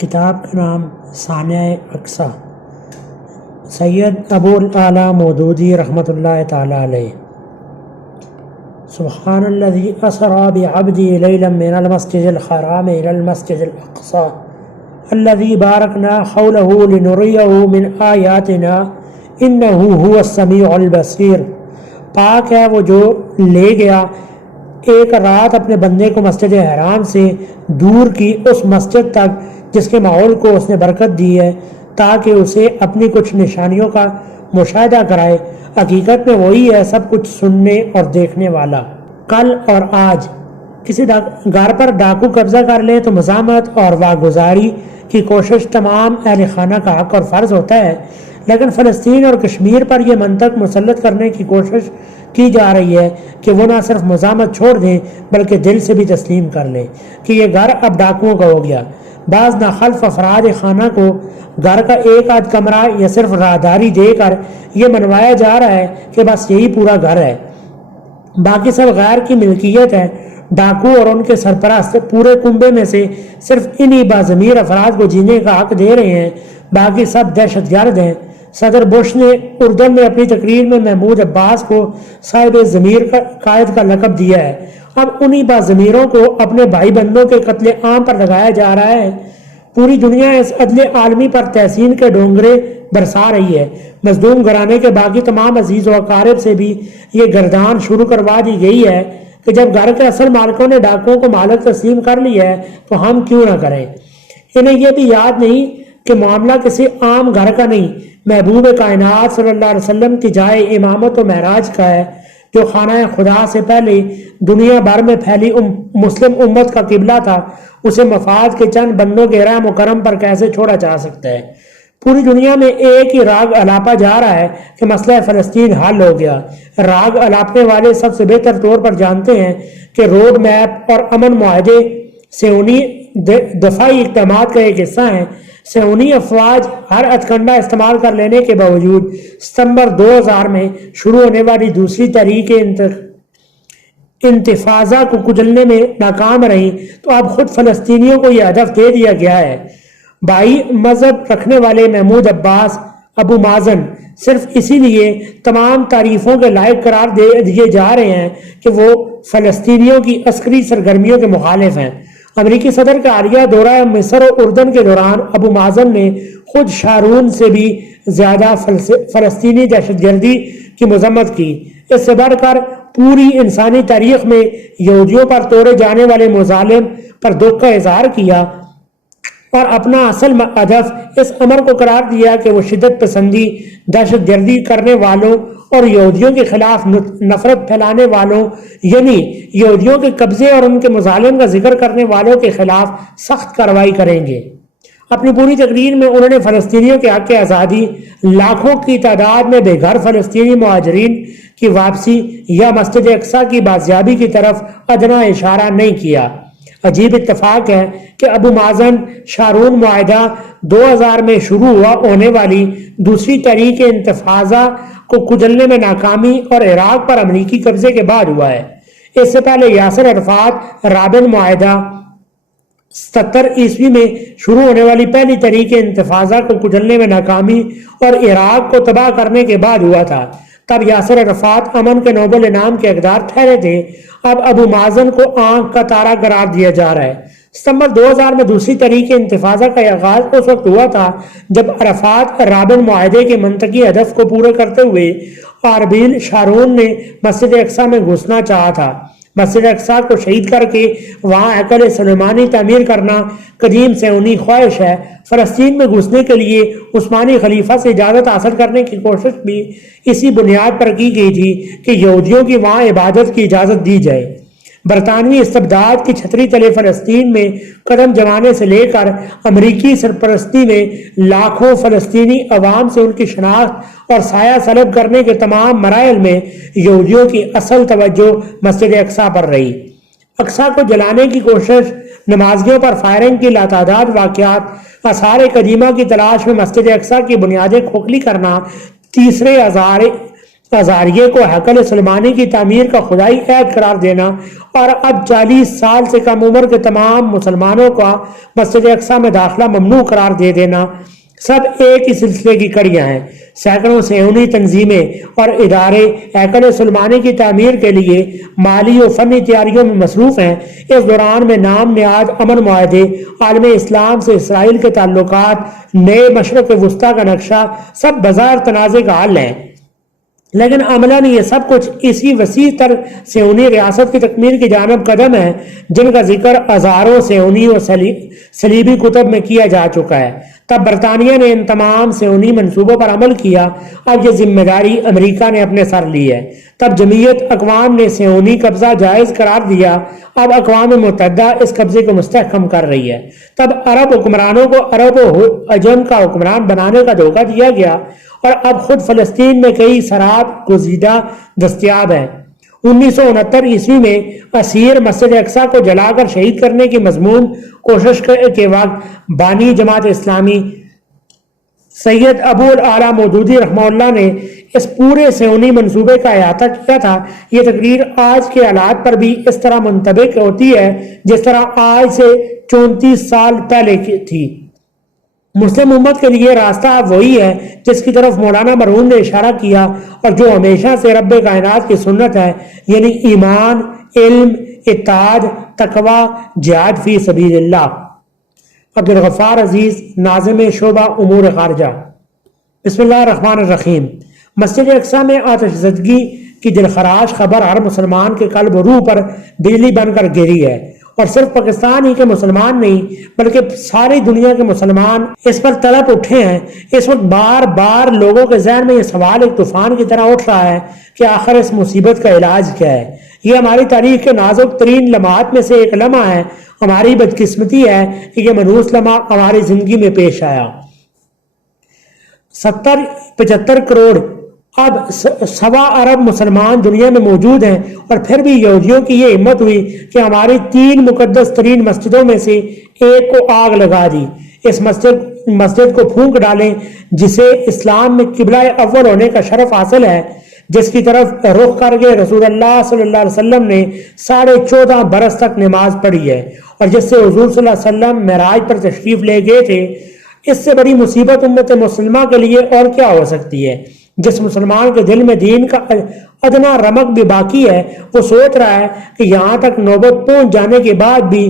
کتاب کا نام سانع اقصی، سید ابو الاعلیٰ مودودی رحمۃ اللہ تعالی علیہ۔ سبحان الذی اسری بعبدہ لیلا من المسجد الحرام الی المسجد الاقصی الذی بارکنا حولہ لنریہ من آیاتنا انہ هو السمیع البصیر۔ پاک ہے وہ جو لے گیا ایک رات اپنے بندے کو مسجد حرام سے دور کی اس مسجد تک جس کے ماحول کو اس نے برکت دی ہے تاکہ اسے اپنی کچھ نشانیوں کا مشاہدہ کرائے۔ حقیقت میں وہی ہے سب کچھ سننے اور دیکھنے والا۔ کل اور آج کسی گھر پر ڈاکو قبضہ کر لے تو مزاحمت اور واگزاری کی کوشش تمام اہل خانہ کا حق اور فرض ہوتا ہے، لیکن فلسطین اور کشمیر پر یہ منطق مسلط کرنے کی کوشش کی جا رہی ہے کہ وہ نہ صرف مزاحمت چھوڑ دیں بلکہ دل سے بھی تسلیم کر لیں کہ یہ گھر اب ڈاکوؤں کا ہو گیا۔ بعض ناخلف افراد خانہ کو گھر کا ایک آدھ کمرہ یا صرف راہداری دے کر یہ منوایا جا رہا ہے کہ بس یہی پورا گھر ہے، باقی سب غیر کی ملکیت ہے۔ ڈاکو اور ان کے سرپرست پورے کنبے میں سے صرف انہی باضمیر افراد کو جینے کا حق دے رہے ہیں، باقی سب دہشت گرد ہیں۔ صدر بش نے اردن میں اپنی تقریر میں محمود عباس کو صاحب ضمیر قائد کا لقب دیا ہے۔ اب انہی باضمیروں کو اپنے بھائی بندوں کے قتل عام پر لگایا جا رہا ہے۔ پوری دنیا اس عدل عالمی پر تحسین کے ڈونگرے برسا رہی ہے۔ مظلوم گھرانے کے باقی تمام عزیز و اقارب سے بھی یہ گردان شروع کروا دی گئی ہے کہ جب گھر کے اصل مالکوں نے ڈاکوؤں کو مالک تسلیم کر لیا ہے تو ہم کیوں نہ کریں۔ انہیں یہ بھی یاد نہیں کہ معاملہ کسی عام گھر کا نہیں، محبوب کائنات صلی اللہ علیہ وسلم کی جائے امامت و معراج کا ہے، جو خانہ خدا سے پہلے دنیا بھر میں پھیلی مسلم امت کا قبلہ تھا۔ اسے مفاد کے چند بندوں کے رحم و کرم پر کیسے چھوڑا جا سکتا ہے؟ پوری دنیا میں ایک ہی راگ الاپا جا رہا ہے کہ مسئلہ فلسطین حل ہو گیا۔ راگ الاپنے والے سب سے بہتر طور پر جانتے ہیں کہ روڈ میپ اور امن معاہدے صہیونی دفاعی اقدامات کا ایک حصہ ہیں۔ صہیونی افواج ہر ہتھکنڈا استعمال کر لینے کے باوجود ستمبر 2000 میں شروع ہونے والی دوسری تحریک انتفاضہ کو کچلنے میں ناکام رہی، تو اب خود فلسطینیوں کو یہ ہدف دے دیا گیا ہے۔ بھائی مذہب رکھنے والے محمود عباس، ابو مازن صرف اسی لیے تمام تعریفوں کے لائق قرار دیے جا رہے ہیں کہ وہ فلسطینیوں کی عسکری سرگرمیوں کے مخالف ہیں۔ امریکی صدر کا حالیہ دورہ مصر و اردن کے دوران ابو مازن نے خود شارون سے بھی زیادہ فلسطینی دہشت گردی کی مذمت کی۔ اس سے بڑھ کر پوری انسانی تاریخ میں یہودیوں پر توڑے جانے والے مظالم پر دکھ کا اظہار کیا اور اپنا اصل ہدف اس امر کو قرار دیا کہ وہ شدت پسندی، دہشت گردی کرنے والوں اور یہودیوں کے خلاف نفرت پھیلانے والوں یعنی یہودیوں کے قبضے اور ان کے مظالم کا ذکر کرنے والوں کے خلاف سخت کارروائی کریں گے۔ اپنی پوری تقریر میں انہوں نے فلسطینیوں کے حق آزادی، لاکھوں کی تعداد میں بے گھر فلسطینی مہاجرین کی واپسی یا مسجد اقصی کی بازیابی کی طرف ادنا اشارہ نہیں کیا۔ عجیب اتفاق ہے کہ ابو مازن شارون معاہدہ 2000 میں شروع ہونے والی دوسری تحریک انتفاضہ کو کچلنے میں ناکامی اور عراق پر امریکی قبضے کے بعد ہوا ہے۔ اس سے پہلے یاسر عرفات رابن معاہدہ 77 عیسوی میں شروع ہونے والی پہلی تحریک انتفاضہ کو کچلنے میں ناکامی اور عراق کو تباہ کرنے کے بعد ہوا تھا۔ تب یاسر عرفات امن کے نوبل انعام کے حقدار ٹھہرے تھے۔ اب ابو مازن کو آنکھ کا تارا قرار دیا جا رہا ہے۔ ستمبر 2000 میں دوسری تحریک انتفاضہ کا آغاز اس وقت ہوا تھا جب عرفات رابن معاہدے کے منطقی ہدف کو پورا کرتے ہوئے اربیل شارون نے مسجد اقصی میں گھسنا چاہا تھا۔ مسجد اقصی کو شہید کر کے وہاں ہیکل سلیمانی تعمیر کرنا قدیم صہیونی خواہش ہے۔ فلسطین میں گھسنے کے لیے عثمانی خلیفہ سے اجازت حاصل کرنے کی کوشش بھی اسی بنیاد پر کی گئی تھی کہ یہودیوں کی وہاں عبادت کی اجازت دی جائے۔ برطانوی استبداد کی چھتری تلے فلسطین میں قدم جمانے سے لے کر امریکی سرپرستی میں لاکھوں فلسطینی عوام سے ان کی شناخت اور سایہ سلب کرنے کے تمام مراحل میں یہودیوں کی اصل توجہ مسجد اقصی پر رہی۔ اقصی کو جلانے کی کوشش، نمازیوں پر فائرنگ کی لاتعداد واقعات، آثار قدیمہ کی تلاش میں مسجد اقصی کی بنیادیں کھوکھلی کرنا، تیسرے ازاریے کو ہیکل سلیمانی کی تعمیر کا خدائی عہد قرار دینا اور اب 40 سال سے کم عمر کے تمام مسلمانوں کا مسجد اقصی میں داخلہ ممنوع قرار دے دینا سب ایک ہی سلسلے کی کڑیاں ہیں۔ سینکڑوں صہیونی تنظیمیں اور ادارے ہیکل سلیمانی کی تعمیر کے لیے مالی و فنی تیاریوں میں مصروف ہیں۔ اس دوران میں نام نہاد امن معاہدے، عالم اسلام سے اسرائیل کے تعلقات، نئے مشرق وسطیٰ کا نقشہ سب بظاہر تنازع کا حل ہیں، لیکن عملاً یہ سب کچھ اسی وسیع تر صہیونی ریاست کی تکمیل کی جانب قدم ہے جن کا ذکر ہزاروں صہیونی اور صلیبی کتب میں کیا جا چکا ہے۔ تب برطانیہ نے ان تمام صہیونی منصوبوں پر عمل کیا، اب یہ ذمہ داری امریکہ نے اپنے سر لی ہے۔ تب جمعیت اقوام نے صہیونی قبضہ جائز قرار دیا، اب اقوام متحدہ اس قبضے کو مستحکم کر رہی ہے۔ تب عرب حکمرانوں کو عرب و عجم کا حکمران بنانے کا دھوکہ دیا گیا اور اب خود فلسطین میں کئی سراب گزیدہ دستیاب ہیں۔ 1969 عیسوی میں اسیر مسجد اقصی کو جلا کر شہید کرنے کی مضمون کوشش کے وقت بانی جماعت اسلامی سید ابو الاعلیٰ مودودی رحمہ اللہ نے اس پورے صہیونی منصوبے کا احاطہ کیا تھا۔ یہ تقریر آج کے حالات پر بھی اس طرح منطبق ہوتی ہے جس طرح آج سے 34 سال پہلے کی تھی۔ مسلم امت کے لیے راستہ اب وہی ہے جس کی طرف مولانا مرحوم نے اشارہ کیا اور جو ہمیشہ سے رب کائنات کی سنت ہے، یعنی ایمان، علم، اتحاد، تقوی، جہاد فی سبیل اللہ۔ عبدالغفار عزیز، ناظم شعبہ امور خارجہ۔ بسم اللہ الرحمن الرحیم۔ مسجد اقصی میں آتش زدگی کی دلخراش خبر ہر مسلمان کے قلب و روح پر بجلی بن کر گری ہے، اور صرف پاکستان ہی کے مسلمان نہیں بلکہ ساری دنیا کے مسلمان اس پر تڑپ اٹھے ہیں۔ اس وقت بار بار لوگوں کے ذہن میں یہ سوال ایک طوفان کی طرح اٹھ رہا ہے کہ آخر اس مصیبت کا علاج کیا ہے۔ یہ ہماری تاریخ کے نازک ترین لمحات میں سے ایک لمحہ ہے۔ ہماری بدقسمتی ہے کہ یہ منحوس لمحہ ہماری زندگی میں پیش آیا۔ 75 کروڑ اب 1.25 ارب مسلمان دنیا میں موجود ہیں، اور پھر بھی یہودیوں کی یہ ہمت ہوئی کہ ہماری 3 مقدس ترین مسجدوں میں سے ایک کو آگ لگا دی۔ اس مسجد کو پھونک ڈالیں جسے اسلام میں قبلہ اول ہونے کا شرف حاصل ہے، جس کی طرف رخ کر کے رسول اللہ صلی اللہ علیہ وسلم نے 14.5 برس تک نماز پڑھی ہے، اور جس سے حضور صلی اللہ علیہ وسلم معراج پر تشریف لے گئے تھے۔ اس سے بڑی مصیبت امت مسلمہ کے لیے اور کیا ہو سکتی ہے؟ جس مسلمان کے دل میں دین کا ادنا رمق بھی باقی ہے، وہ سوچ رہا ہے کہ یہاں تک نوبت پہنچ جانے کے بعد بھی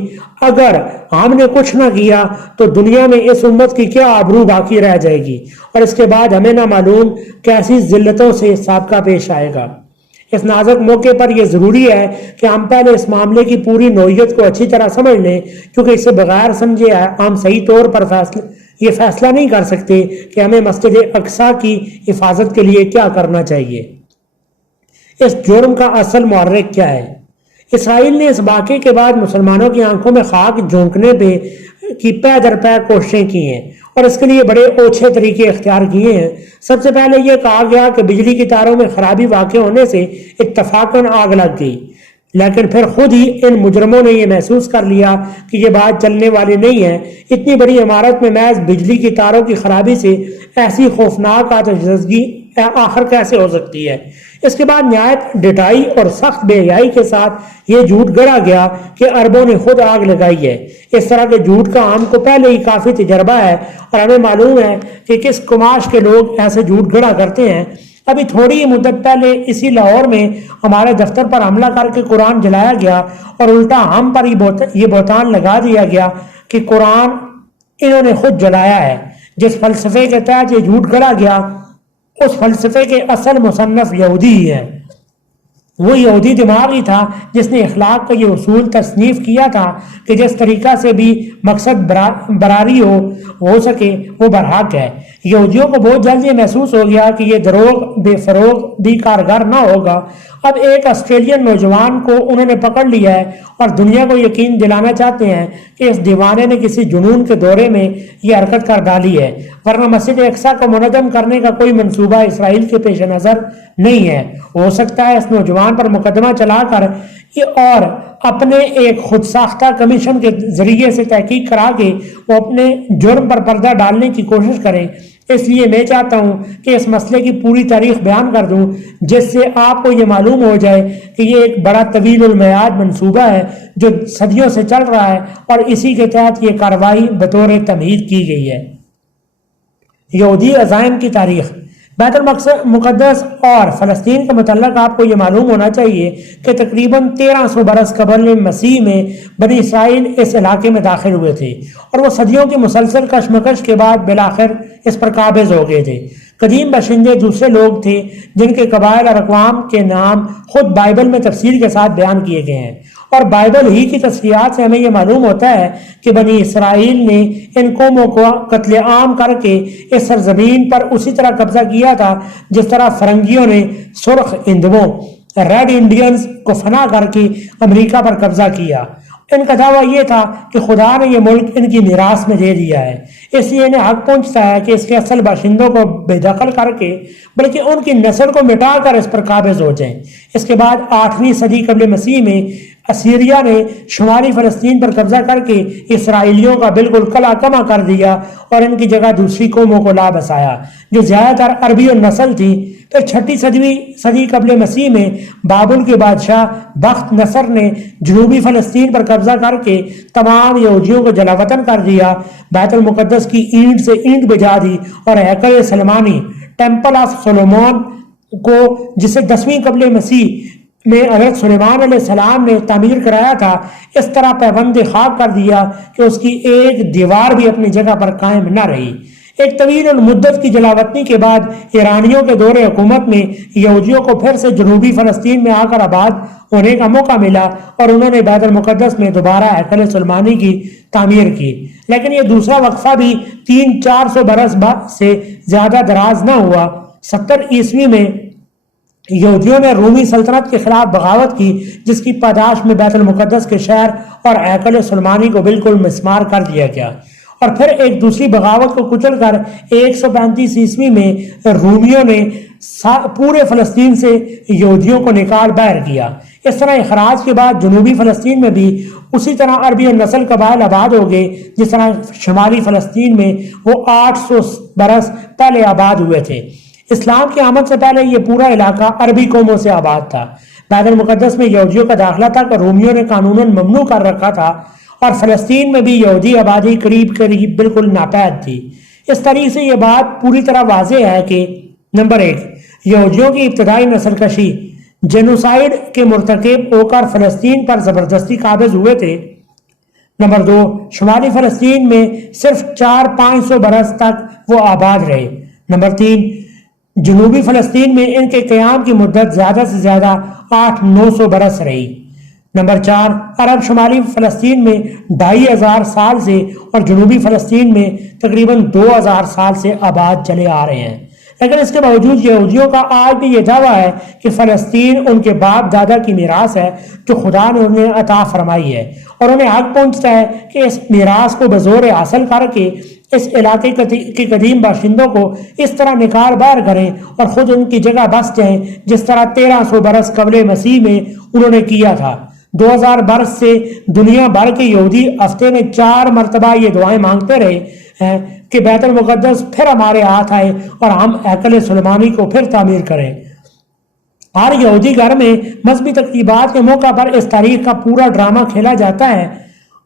اگر ہم نے کچھ نہ کیا تو دنیا میں اس امت کی کیا آبرو باقی رہ جائے گی، اور اس کے بعد ہمیں نہ معلوم کیسی ذلتوں سے سابقہ پیش آئے گا۔ اس نازک موقع پر یہ ضروری ہے کہ ہم پہلے اس معاملے کی پوری نوعیت کو اچھی طرح سمجھ لیں، کیونکہ اسے بغیر سمجھے ہم صحیح طور پر یہ فیصلہ نہیں کر سکتے کہ ہمیں مسجد اقصی کی حفاظت کے لیے کیا کرنا چاہیے۔ اس جرم کا اصل محرک کیا ہے؟ اسرائیل نے اس واقعے کے بعد مسلمانوں کی آنکھوں میں خاک جھونکنے کی پے در پے کوششیں کی ہیں، اور اس کے لیے بڑے اوچھے طریقے اختیار کیے ہیں۔ سب سے پہلے یہ کہا گیا کہ بجلی کی تاروں میں خرابی واقع ہونے سے اتفاقاً آگ لگ گئی، لیکن پھر خود ہی ان مجرموں نے یہ محسوس کر لیا کہ یہ بات چلنے والی نہیں ہے۔ اتنی بڑی عمارت میں محض بجلی کی تاروں کی خرابی سے ایسی خوفناک آتش زدگی آخر کیسے ہو سکتی ہے؟ اس کے بعد نہایت ڈٹائی اور سخت بے حیائی کے ساتھ یہ جھوٹ گڑا گیا کہ عربوں نے خود آگ لگائی ہے۔ اس طرح کے جھوٹ کا ہم کو پہلے ہی کافی تجربہ ہے، اور ہمیں معلوم ہے کہ کس قماش کے لوگ ایسے جھوٹ گڑا کرتے ہیں۔ ابھی تھوڑی ہی مدت پہلے اسی لاہور میں ہمارے دفتر پر حملہ کر کے قرآن جلایا گیا، اور الٹا ہم پر یہ بہتان لگا دیا گیا کہ قرآن انہوں نے خود جلایا ہے۔ جس فلسفے کے تحت یہ جھوٹ گڑا گیا، اس فلسفے کے اصل مصنف یہودی ہی ہے۔ وہ یہودی دماغ ہی تھا جس نے اخلاق کا یہ اصول تصنیف کیا تھا کہ جس طریقہ سے بھی مقصد براری ہو سکے وہ برحق ہے۔ یہودیوں کو بہت جلد یہ محسوس ہو گیا کہ یہ دروغ بے فروغ بھی کارگر نہ ہوگا۔ اب ایک آسٹریلین نوجوان کو انہوں نے پکڑ لیا ہے اور دنیا کو یقین دلانا چاہتے ہیں کہ اس دیوانے نے کسی جنون کے دورے میں یہ حرکت کر ڈالی ہے، ورنہ مسجد اقصی کو منہدم کرنے کا کوئی منصوبہ اسرائیل کے پیش نظر نہیں ہے۔ ہو سکتا ہے اس نوجوان سلیمان پر مقدمہ چلا کر اور اپنے ایک خود ساختہ کمیشن کے ذریعے سے تحقیق کرا کے وہ اپنے جرم پر پردہ ڈالنے کی کوشش کریں. اس لیے میں چاہتا ہوں کہ اس مسئلے کی پوری تاریخ بیان کر دوں جس سے آپ کو یہ معلوم ہو جائے کہ یہ ایک بڑا طویل المیعاد منصوبہ ہے جو صدیوں سے چل رہا ہے اور اسی کے تحت یہ کارروائی بطور تمہید کی گئی ہے. یہودی عزائم کی تاریخ. بیت المقدس اور فلسطین کے متعلق آپ کو یہ معلوم ہونا چاہیے کہ تقریباً 1300 برس قبل مسیح میں بنی اسرائیل اس علاقے میں داخل ہوئے تھے اور وہ صدیوں کی مسلسل کشمکش کے بعد بالآخر اس پر قابض ہو گئے تھے. قدیم باشندے دوسرے لوگ تھے جن کے قبائل اور اقوام کے نام خود بائبل میں تفصیل کے ساتھ بیان کیے گئے ہیں اور بائبل ہی کی تصریحات سے ہمیں یہ معلوم ہوتا ہے کہ بنی اسرائیل نے ان قوموں کو قتل عام کر کے اس سرزمین پر اسی طرح قبضہ کیا تھا جس طرح فرنگیوں نے سرخ ہندوؤں ریڈ انڈینز کو فنا کر کے امریکہ پر قبضہ کیا. ان کا دعویٰ یہ تھا کہ خدا نے یہ ملک ان کی میراث میں دے دیا ہے، اس لیے انہیں حق پہنچتا ہے کہ اس کے اصل باشندوں کو بے دخل کر کے بلکہ ان کی نسل کو مٹا کر اس پر قابض ہو جائیں. اس کے بعد 8ویں صدی قبل مسیح میں اسیریا نے شمالی فلسطین پر قبضہ کر کے اسرائیلیوں کا بالکل قلع کما کر دیا اور ان کی جگہ دوسری قوموں کو لا بسایا جو زیادہ تر عربی النسل تھی. پھر 6 صدی قبل مسیح میں بابل کے بادشاہ بخت نصر نے جنوبی فلسطین پر قبضہ کر کے تمام یہودیوں کو جلا وطن کر دیا، بیت المقدس کی اینٹ سے اینٹ بجا دی اور ہیکل سلمانی ٹیمپل آف سولومون کو جسے 10ویں قبل مسیح میں حضرت سلیمان علیہ السلام نے تعمیر کرایا تھا اس طرح پیوند خاک کر دیا کہ اس کی ایک دیوار بھی اپنی جگہ پر قائم نہ رہی. ایک طویل المدت کی جلاوطنی کے بعد ایرانیوں کے دور حکومت میں یہودیوں کو پھر سے جنوبی فلسطین میں آ کر آباد ہونے کا موقع ملا اور انہوں نے بیت المقدس میں دوبارہ ہیکل سلیمانی کی تعمیر کی. لیکن یہ دوسرا وقفہ بھی 300-400 برس سے زیادہ دراز نہ ہوا. 70 عیسوی میں یہودیوں نے رومی سلطنت کے خلاف بغاوت کی جس کی پاداش میں بیت المقدس کے شہر اور ہیکل سلیمانی کو بالکل مسمار کر دیا گیا اور پھر ایک دوسری بغاوت کو کچل کر 135 عیسوی میں رومیوں نے پورے فلسطین سے یہودیوں کو نکال باہر کیا. اس طرح اخراج کے بعد جنوبی فلسطین میں بھی اسی طرح عربی نسل قبائل آباد ہو گئے جس طرح شمالی فلسطین میں وہ 800 برس پہلے آباد ہوئے تھے. اسلام کی آمد سے پہلے یہ پورا علاقہ عربی قوموں سے آباد تھا. بیت المقدس میں یہودیوں کا داخلہ تک رومیوں نے قانوناً ممنوع کر رکھا تھا اور فلسطین میں بھی یہودی آبادی قریب بالکل ناپید تھی. اس طریقے سے یہ بات پوری طرح واضح ہے کہ نمبر 1 یہودیوں کی ابتدائی نسل کشی جینوسائیڈ کے مرتکب ہو کر فلسطین پر زبردستی قابض ہوئے تھے. نمبر 2 شمالی فلسطین میں صرف 400-500 برس تک وہ آباد رہے. نمبر 3 جنوبی فلسطین میں ان کے قیام کی مدت زیادہ سے زیادہ 800-900 برس رہی. نمبر 4 عرب شمالی فلسطین میں 2500 سال سے اور جنوبی فلسطین میں تقریباً 2000 سال سے آباد چلے آ رہے ہیں. لیکن اس کے باوجود یہودیوں کا آج بھی یہ دعویٰ ہے کہ فلسطین ان کے باپ دادا کی میراث ہے جو خدا نے انہیں عطا فرمائی ہے اور انہیں حق پہنچتا ہے کہ اس میراث کو بزور حاصل کر کے اس علاقے کے قدیم باشندوں کو اس طرح نکال باہر کریں اور خود ان کی جگہ بس جائیں جس طرح 1300 برس قبل مسیح میں انہوں نے کیا تھا. 2000 برس سے دنیا بھر کے یہودی ہفتے میں 4 مرتبہ یہ دعائیں مانگتے رہے ہیں کہ بیت المقدس پھر ہمارے ہاتھ آئے اور ہم ہیکل سلیمانی کو پھر تعمیر کریں. ہر یہودی گھر میں مذہبی تقریبات کے موقع پر اس تاریخ کا پورا ڈرامہ کھیلا جاتا ہے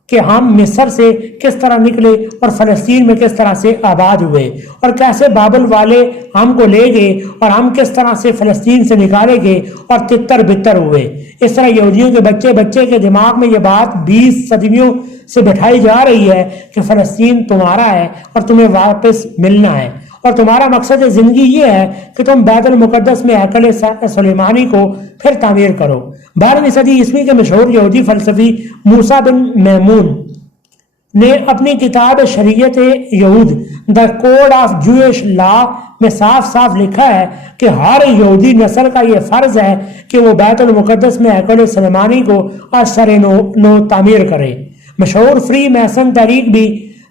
کہ ہم مصر سے کس طرح نکلے اور فلسطین میں کس طرح سے آباد ہوئے اور کیسے بابل والے ہم کو لے گئے اور ہم کس طرح سے فلسطین سے نکالے گئے اور تتر بتر ہوئے. اس طرح یہودیوں کے بچے کے دماغ میں یہ بات 20 صدیوں سے بٹھائی جا رہی ہے کہ فلسطین تمہارا ہے اور تمہیں واپس ملنا ہے اور تمہارا مقصد زندگی یہ ہے کہ تم بیت المقدس میں ہیکل سلیمانی کو پھر تعمیر کرو. 12ویں صدی عیسوی کے مشہور یہودی فلسفی موسیٰ بن میمون نے اپنی کتاب شریعت یہود دا کوڈ آف جوئش لا میں صاف صاف لکھا ہے کہ ہر یہودی نسل کا یہ فرض ہے کہ وہ بیت المقدس میں ہیکل سلیمانی کو از سر نو تعمیر کرے. مشہور فری میسن تحریک بھی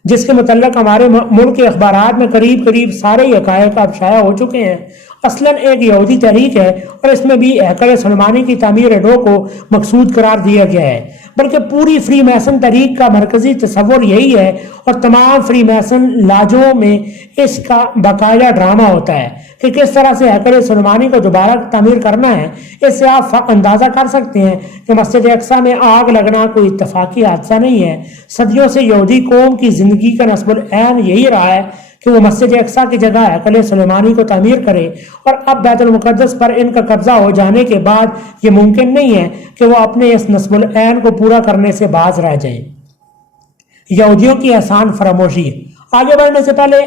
جس کے متعلق ہمارے ملک کے اخبارات میں قریب سارے حقائق اب شائع ہو چکے ہیں اصلاً ایک یہودی تحریک ہے اور اس میں بھی ہیکل سلیمانی کی تعمیر نو کو مقصود قرار دیا گیا ہے، بلکہ پوری فری میسن تحریک کا مرکزی تصور یہی ہے اور تمام فری میسن لاجوں میں اس کا باقاعدہ ڈرامہ ہوتا ہے کہ کس طرح سے ہیکل سلیمانی کو دوبارہ تعمیر کرنا ہے۔ اس سے آپ اندازہ کر سکتے ہیں کہ مسجد اقصی میں آگ لگنا کوئی اتفاقی حادثہ نہیں ہے۔ صدیوں سے یہودی قوم کی زندگی کا نصب العین یہی رہا ہے کہ وہ مسجد اقصی کی جگہ ہیکل سلیمانی کو تعمیر کرے، اور اب بیت المقدس پر ان کا قبضہ ہو جانے کے بعد یہ ممکن نہیں ہے کہ وہ اپنے اس نصب العین کو پورا کرنے سے باز رہ جائیں۔ یہودیوں کی احسان فراموشی۔ آگے بڑھنے سے پہلے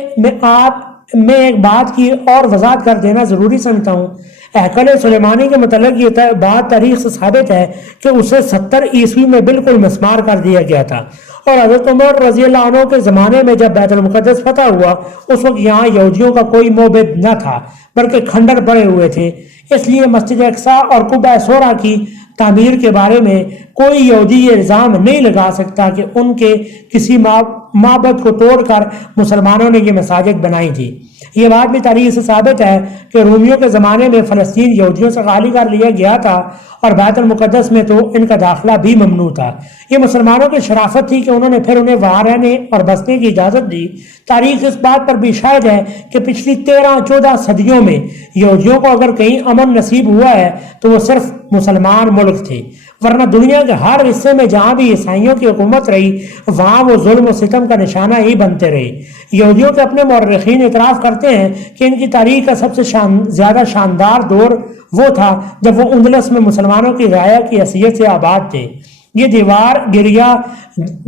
میں ایک بات کی اور وضاحت کر دینا ضروری سمجھتا ہوں۔ ہیکل سلیمانی کے متعلق یہ بات تاریخ سے ثابت ہے کہ اسے 70 عیسوی میں بالکل مسمار کر دیا گیا تھا، اور حضرت عمر رضی اللہ عنہ کے زمانے میں جب بیت المقدس فتح ہوا اس وقت یہاں یہودیوں کا کوئی موبد نہ تھا بلکہ کھنڈر پڑے ہوئے تھے۔ اس لیے مسجد اقصی اور قبہ صورہ کی تعمیر کے بارے میں کوئی یہودی یہ الزام نہیں لگا سکتا کہ ان کے کسی معبد کو توڑ کر مسلمانوں نے یہ مساجد بنائی تھی۔ یہ بات بھی تاریخ سے ثابت ہے کہ رومیوں کے زمانے میں فلسطین یہودیوں سے خالی کر لیا گیا تھا اور بیت المقدس میں تو ان کا داخلہ بھی ممنوع تھا۔ یہ مسلمانوں کی شرافت تھی کہ انہوں نے پھر انہیں وہاں رہنے اور بسنے کی اجازت دی۔ تاریخ اس بات پر بھی شاہد ہے کہ پچھلی 13-14 صدیوں میں یہودیوں کو اگر کہیں امن نصیب ہوا ہے تو وہ صرف مسلمان ملک تھے، ورنہ دنیا کے ہر حصے میں جہاں بھی عیسائیوں کی حکومت رہی وہاں وہ ظلم و ستم کا نشانہ ہی بنتے رہے۔ یہودیوں کے اپنے مورخین اعتراف کرتے ہیں کہ ان کی تاریخ کا سب سے زیادہ شاندار دور وہ تھا جب وہ اندلس میں مسلمانوں کی رعایا کی حیثیت سے آباد تھے۔ یہ دیوار گریا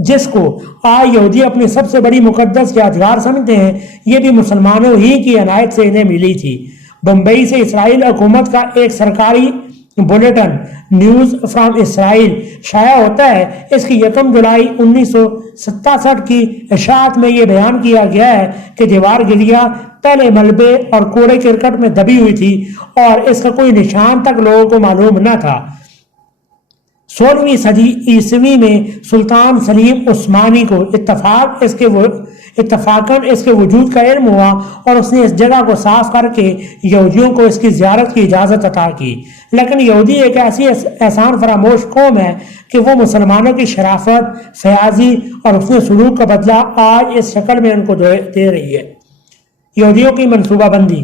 جس کو آج یہودی اپنی سب سے بڑی مقدس یادگار سمجھتے ہیں، یہ بھی مسلمانوں ہی کی عنایت سے انہیں ملی تھی۔ بمبئی سے اسرائیل حکومت کا ایک سرکاری بلیٹن نیوز فرام اسرائیل شائع ہوتا ہے۔ اس کی 1 جولائی 1967 کی اشاعت میں یہ بیان کیا گیا ہے کہ دیوار گریا پہلے ملبے اور کوڑے کرکٹ میں دبی ہوئی تھی اور اس کا کوئی نشان تک لوگوں کو معلوم نہ تھا۔ 16ویں صدی عیسوی میں سلطان سلیم عثمانی کو اتفاقاً اس کے وجود کا علم ہوا اور اس نے اس جگہ کو صاف کر کے یہودیوں کو اس کی زیارت کی اجازت عطا کی۔ لیکن یہودی ایک ایسی احسان فراموش قوم ہے کہ وہ مسلمانوں کی شرافت، فیاضی اور حسن سلوک کا بدلہ آج اس شکل میں ان کو دے رہی ہے۔ یہودیوں کی منصوبہ بندی۔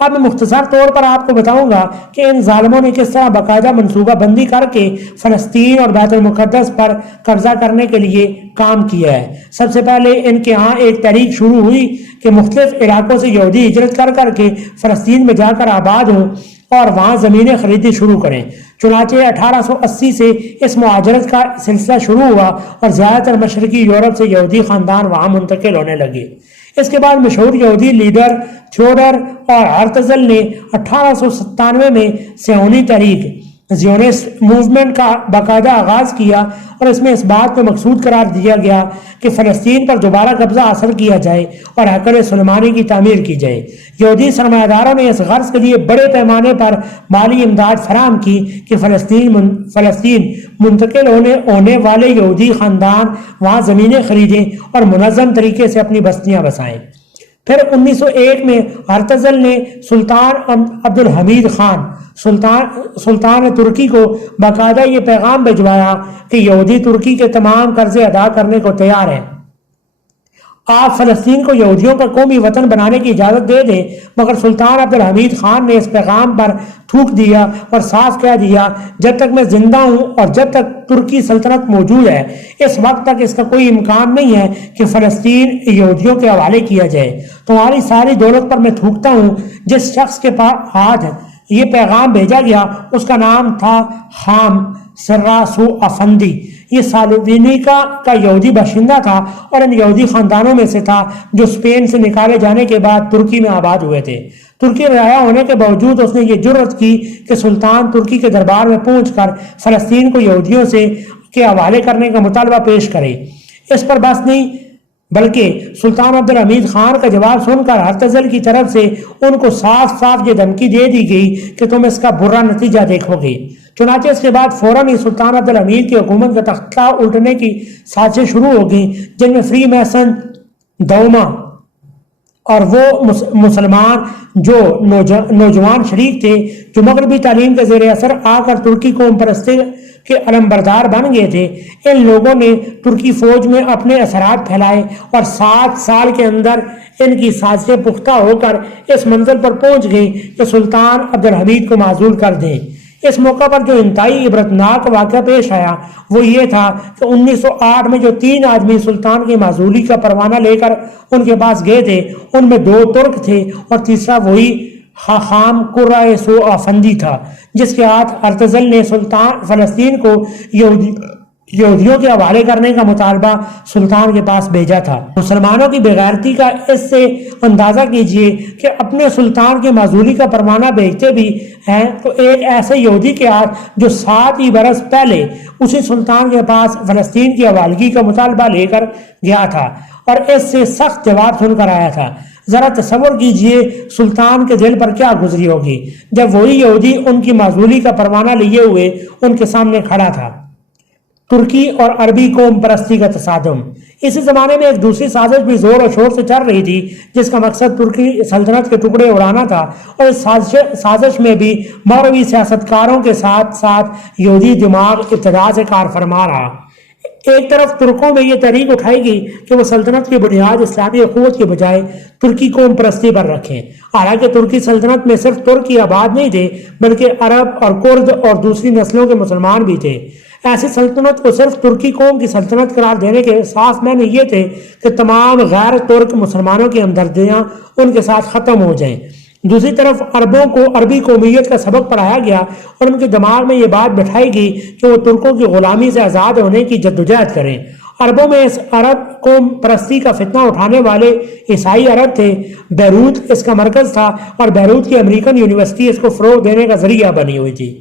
اب میں مختصر طور پر آپ کو بتاؤں گا کہ ان ظالموں نے کس طرح باقاعدہ منصوبہ بندی کر کے فلسطین اور بیت المقدس پر قبضہ کرنے کے لیے کام کیا ہے۔ سب سے پہلے ان کے ہاں ایک تحریک شروع ہوئی کہ مختلف علاقوں سے یہودی ہجرت کر کے فلسطین میں جا کر آباد ہوں اور وہاں زمینیں خریدی شروع کریں۔ چنانچہ 1880 سے اس مہاجرت کا سلسلہ شروع ہوا اور زیادہ تر مشرقی یورپ سے یہودی خاندان وہاں منتقل ہونے لگے۔ اس کے بعد مشہور یہودی لیڈر تھیوڈر اور ہرتزل نے 1897 میں صہیونی تحریک زیونسٹ موومنٹ کا باقاعدہ آغاز کیا اور اس میں اس بات کو مقصود قرار دیا گیا کہ فلسطین پر دوبارہ قبضہ حاصل کیا جائے اور ہیکل سلیمانی کی تعمیر کی جائے۔ یہودی سرمایہ داروں نے اس غرض کے لیے بڑے پیمانے پر مالی امداد فراہم کی کہ فلسطین منتقل ہونے والے یہودی خاندان وہاں زمینیں خریدیں اور منظم طریقے سے اپنی بستیاں بسائیں۔ پھر 1901 میں ہرتزل نے سلطان عبدالحمید خان سلطان ترکی کو باقاعدہ یہ پیغام بھجوایا کہ یہودی ترکی کے تمام قرضے ادا کرنے کو تیار ہیں، آپ فلسطین کو یہودیوں کا قومی وطن بنانے کی اجازت دے دیں۔ مگر سلطان عبدالحمید خان نے اس پیغام پر تھوک دیا اور صاف کہہ دیا، جب تک میں زندہ ہوں اور جب تک ترکی سلطنت موجود ہے اس وقت تک اس کا کوئی امکان نہیں ہے کہ فلسطین یہودیوں کے حوالے کیا جائے۔ تمہاری ساری دولت پر میں تھوکتا ہوں۔ جس شخص کے پاس ہاتھ یہ پیغام بھیجا گیا اس کا نام تھا خام سراسو افندی۔ یہ سالوینیکا کا یہودی باشندہ تھا اور ان یہودی خاندانوں میں سے تھا جو اسپین سے نکالے جانے کے بعد ترکی میں آباد ہوئے تھے۔ ترکی رہا ہونے کے باوجود اس نے یہ جرأت کی کہ سلطان ترکی کے دربار میں پہنچ کر فلسطین کو یہودیوں کے حوالے کرنے کا مطالبہ پیش کرے۔ اس پر بس نہیں بلکہ سلطان عبدالحمید خان کا جواب سن کر ہرتزل کی طرف سے ان کو صاف صاف یہ دھمکی دے دی گئی کہ تم اس کا برا نتیجہ دیکھو گے۔ چنانچہ اس کے بعد فوراً ہی سلطان عبدالحمید کی حکومت کا تختہ الٹنے کی سازشیں شروع ہو گئیں، جن میں فری میسن، دوما اور وہ مسلمان جو نوجوان شریک تھے جو مغربی تعلیم کے زیر اثر آ کر ترکی قوم پرستی کے علمبردار بن گئے تھے، ان لوگوں نے ترکی فوج میں اپنے اثرات پھیلائے اور 7 سال کے اندر ان کی سازشیں پختہ ہو کر اس منزل پر پہنچ گئی کہ سلطان عبدالحمید کو معزول کر دیں۔ اس موقع پر جو انتہائی عبرتناک واقعہ پیش آیا وہ یہ تھا کہ 1908 میں جو 3 آدمی سلطان کی معزولی کا پروانہ لے کر ان کے پاس گئے تھے، ان میں 2 ترک تھے اور تیسرا وہی خاخام قرۂ سو آفندی تھا جس کے ہاتھ ارتزل نے سلطان فلسطین کو یہودیوں کے حوالے کرنے کا مطالبہ سلطان کے پاس بھیجا تھا۔ مسلمانوں کی بغیرتی کا اس سے اندازہ کیجئے کہ اپنے سلطان کے معزولی کا پروانہ بھیجتے بھی ہیں تو ایک ایسے یہودی کے ہاتھ جو 7 ہی برس پہلے اسی سلطان کے پاس فلسطین کی حوالگی کا مطالبہ لے کر گیا تھا اور اس سے سخت جواب سن کر آیا تھا۔ ذرا تصور کیجئے سلطان کے دل پر کیا گزری ہوگی جب وہی یہودی ان کی معزولی کا پروانہ لیے ہوئے ان کے سامنے کھڑا تھا۔ ترکی اور عربی قوم پرستی کا تصادم۔ اسی زمانے میں ایک دوسری سازش بھی زور و شور سے چل رہی تھی جس کا مقصد ترکی سلطنت کے ٹکڑے اڑانا تھا، اور اس سازش میں بھی مغربی سیاستکاروں کے ساتھ ساتھ یہودی دماغ ابتدا سے کار فرما رہا۔ ایک طرف ترکوں میں یہ تحریک اٹھائی گئی کہ وہ سلطنت کی بنیاد اسلامی اخوت کے بجائے ترکی قوم پرستی پر رکھیں، حالانکہ ترکی سلطنت میں صرف ترک ہی آباد نہیں تھے بلکہ عرب اور کرد اور دوسری نسلوں کے مسلمان بھی تھے۔ ایسی سلطنت کو صرف ترکی قوم کی سلطنت قرار دینے کے صاف معنی یہ تھے کہ تمام غیر ترک مسلمانوں کی ہمدردیاں ان کے ساتھ ختم ہو جائیں۔ دوسری طرف عربوں کو عربی قومیت کا سبق پڑھایا گیا اور ان کے دماغ میں یہ بات بٹھائی گئی کہ وہ ترکوں کی غلامی سے آزاد ہونے کی جدوجہد کریں۔ عربوں میں اس عرب قوم پرستی کا فتنہ اٹھانے والے عیسائی عرب تھے۔ بیروت اس کا مرکز تھا اور بیروت کی امریکن یونیورسٹی اس کو فروغ دینے کا ذریعہ بنی ہوئی تھی۔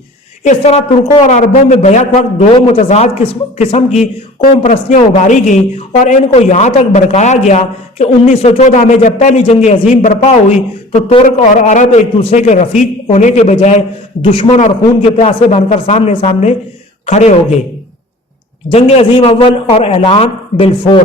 اس طرح ترکوں اور عربوں میں بیک وقت 2 متضاد قسم کی قوم پرستیاں ابھاری گئیں اور ان کو یہاں تک بھڑکایا گیا کہ 1914 میں جب پہلی جنگ عظیم برپا ہوئی تو ترک اور عرب ایک دوسرے کے رفیق ہونے کے بجائے دشمن اور خون کے پیاسے بن کر سامنے سامنے کھڑے ہو گئے۔ جنگ عظیم اول اور اعلان بلفور۔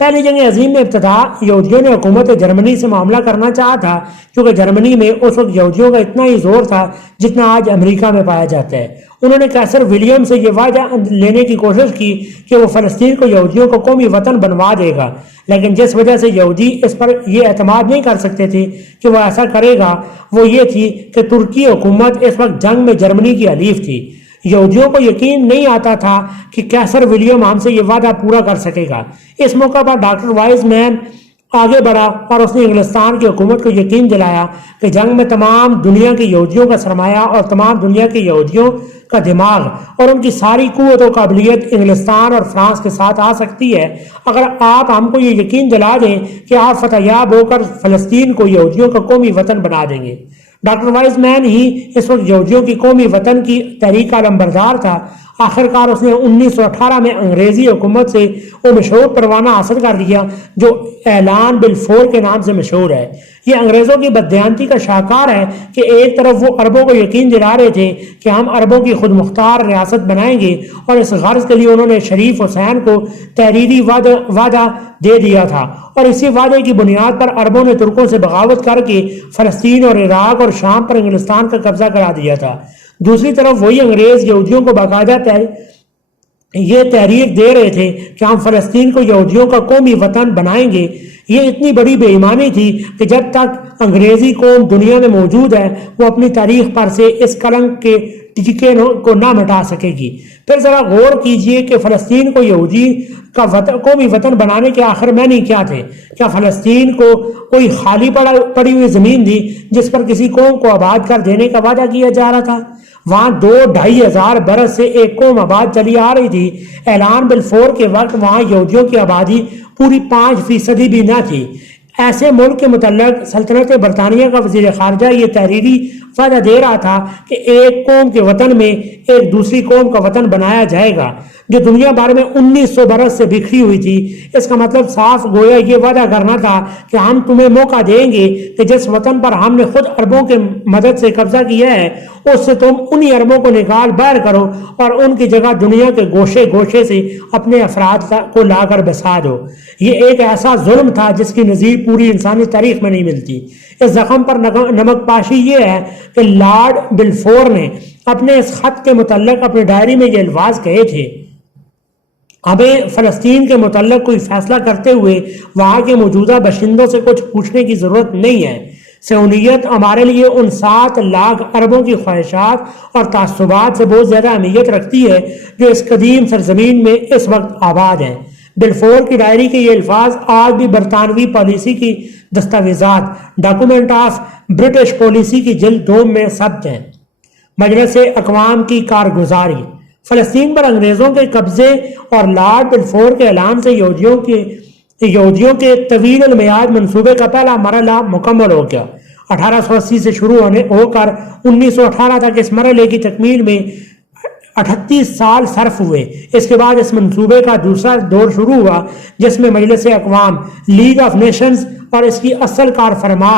پہلی جنگ عظیم میں ابتدا یہودیوں نے حکومت جرمنی سے معاملہ کرنا چاہا تھا کیونکہ جرمنی میں اس وقت یہودیوں کا اتنا ہی زور تھا جتنا آج امریکہ میں پایا جاتا ہے۔ انہوں نے قیصر ولیم سے یہ وعدہ لینے کی کوشش کی کہ وہ فلسطین کو یہودیوں کو قومی وطن بنوا دے گا، لیکن جس وجہ سے یہودی اس پر یہ اعتماد نہیں کر سکتے تھے کہ وہ ایسا کرے گا وہ یہ تھی کہ ترکی حکومت اس وقت جنگ میں جرمنی کی حلیف تھی۔ یہودیوں کو یقین نہیں آتا تھا کہ قیصر ولیم ہم سے یہ وعدہ پورا کر سکے گا۔ اس موقع پر ڈاکٹر وائز مین آگے بڑھا اور اس نے انگلستان کی حکومت کو یقین دلایا کہ جنگ میں تمام دنیا کے یہودیوں کا سرمایہ اور تمام دنیا کے یہودیوں کا دماغ اور ان کی ساری قوت و قابلیت انگلستان اور فرانس کے ساتھ آ سکتی ہے اگر آپ ہم کو یہ یقین دلا دیں کہ آپ فتح یاب ہو کر فلسطین کو یہودیوں کا قومی وطن بنا دیں گے۔ ڈاکٹر وائز مین ہی اس وقت یہودیوں کی قومی وطن کی تحریک کا علمبردار تھا۔ آخرکار اس نے 1918 میں انگریزی حکومت سے وہ مشہور پروانہ حاصل کر لیا جو اعلان بلفور کے نام سے مشہور ہے۔ یہ انگریزوں کی بددیانتی کا شاہکار ہے کہ ایک طرف وہ عربوں کو یقین دلا رہے تھے کہ ہم عربوں کی خود مختار ریاست بنائیں گے اور اس غرض کے لیے انہوں نے شریف حسین کو تحریری وعدہ دے دیا تھا، اور اسی وعدے کی بنیاد پر عربوں نے ترکوں سے بغاوت کر کے فلسطین اور عراق اور شام پر انگلستان کا قبضہ کرا دیا تھا۔ دوسری طرف وہی انگریز یہودیوں کو باقاعدہ یہ تحریک دے رہے تھے کہ ہم فلسطین کو یہودیوں کا قومی وطن بنائیں گے۔ یہ اتنی بڑی بے ایمانی تھی کہ جب تک انگریزی قوم دنیا میں موجود ہے وہ اپنی تاریخ پر سے اس کلنک کے ٹیکے کو نہ مٹا سکے گی۔ پھر ذرا غور کیجئے کہ فلسطین کو یہودی کا قومی وطن بنانے کے آخر معنی کیا تھے؟ کیا فلسطین کو کوئی خالی پڑی ہوئی زمین تھی جس پر کسی قوم کو آباد کر دینے کا وعدہ کیا جا رہا تھا؟ وہاں 2-2.5 ہزار برس سے ایک قوم آباد چلی آ رہی تھی۔ اعلان بلفور کے وقت وہاں یہودیوں کی آبادی پوری 5% بھی نہ تھی۔ ایسے ملک کے متعلق سلطنت برطانیہ کا وزیر خارجہ یہ تحریری وعدہ دے رہا تھا کہ ایک قوم کے وطن میں ایک دوسری قوم کا وطن بنایا جائے گا جو دنیا بھر میں 1900 برس سے بکھری ہوئی تھی۔ اس کا مطلب صاف گویا یہ وعدہ کرنا تھا کہ ہم تمہیں موقع دیں گے کہ جس وطن پر ہم نے خود عربوں کے مدد سے قبضہ کیا ہے اس سے تم انہی عربوں کو نکال باہر کرو اور ان کی جگہ دنیا کے گوشے گوشے سے اپنے افراد کو لا کر بسا دو۔ یہ ایک ایسا ظلم تھا جس کی نظیر پوری انسانی تاریخ میں نہیں ملتی۔ اس زخم پر نمک پاشی یہ ہے کہ لارڈ بلفور نے اپنے اس خط کے متعلق اپنی ڈائری میں یہ الفاظ کہے تھے: ہمیں فلسطین کے متعلق کوئی فیصلہ کرتے ہوئے وہاں کے موجودہ باشندوں سے کچھ پوچھنے کی ضرورت نہیں ہے۔ صہیونیت ہمارے لیے ان 7 لاکھ عربوں کی خواہشات اور تعصبات سے بہت زیادہ اہمیت رکھتی ہے جو اس قدیم سرزمین میں اس وقت آباد ہیں۔ بلفور کی ڈائری کے یہ الفاظ آج بھی برطانوی پالیسی کی دستاویزات ڈاکومنٹ آف برٹش پالیسی کی جلد 2 میں ثبت ہیں۔ مجلس اقوام کی کارگزاری: فلسطین پر انگریزوں کے قبضے اور لارڈ بلفور کے اعلان سے یہودیوں کے طویل المیعاد منصوبے کا پہلا مرحلہ مکمل ہو گیا۔ 1880 سے شروع ہو کر 1918 تک اس مرحلے کی تکمیل میں 38 سال صرف ہوئے۔ اس کے بعد اس منصوبے کا دوسرا دور شروع ہوا جس میں مجلس اقوام، لیگ آف نیشنز اور اس کی اصل کار فرما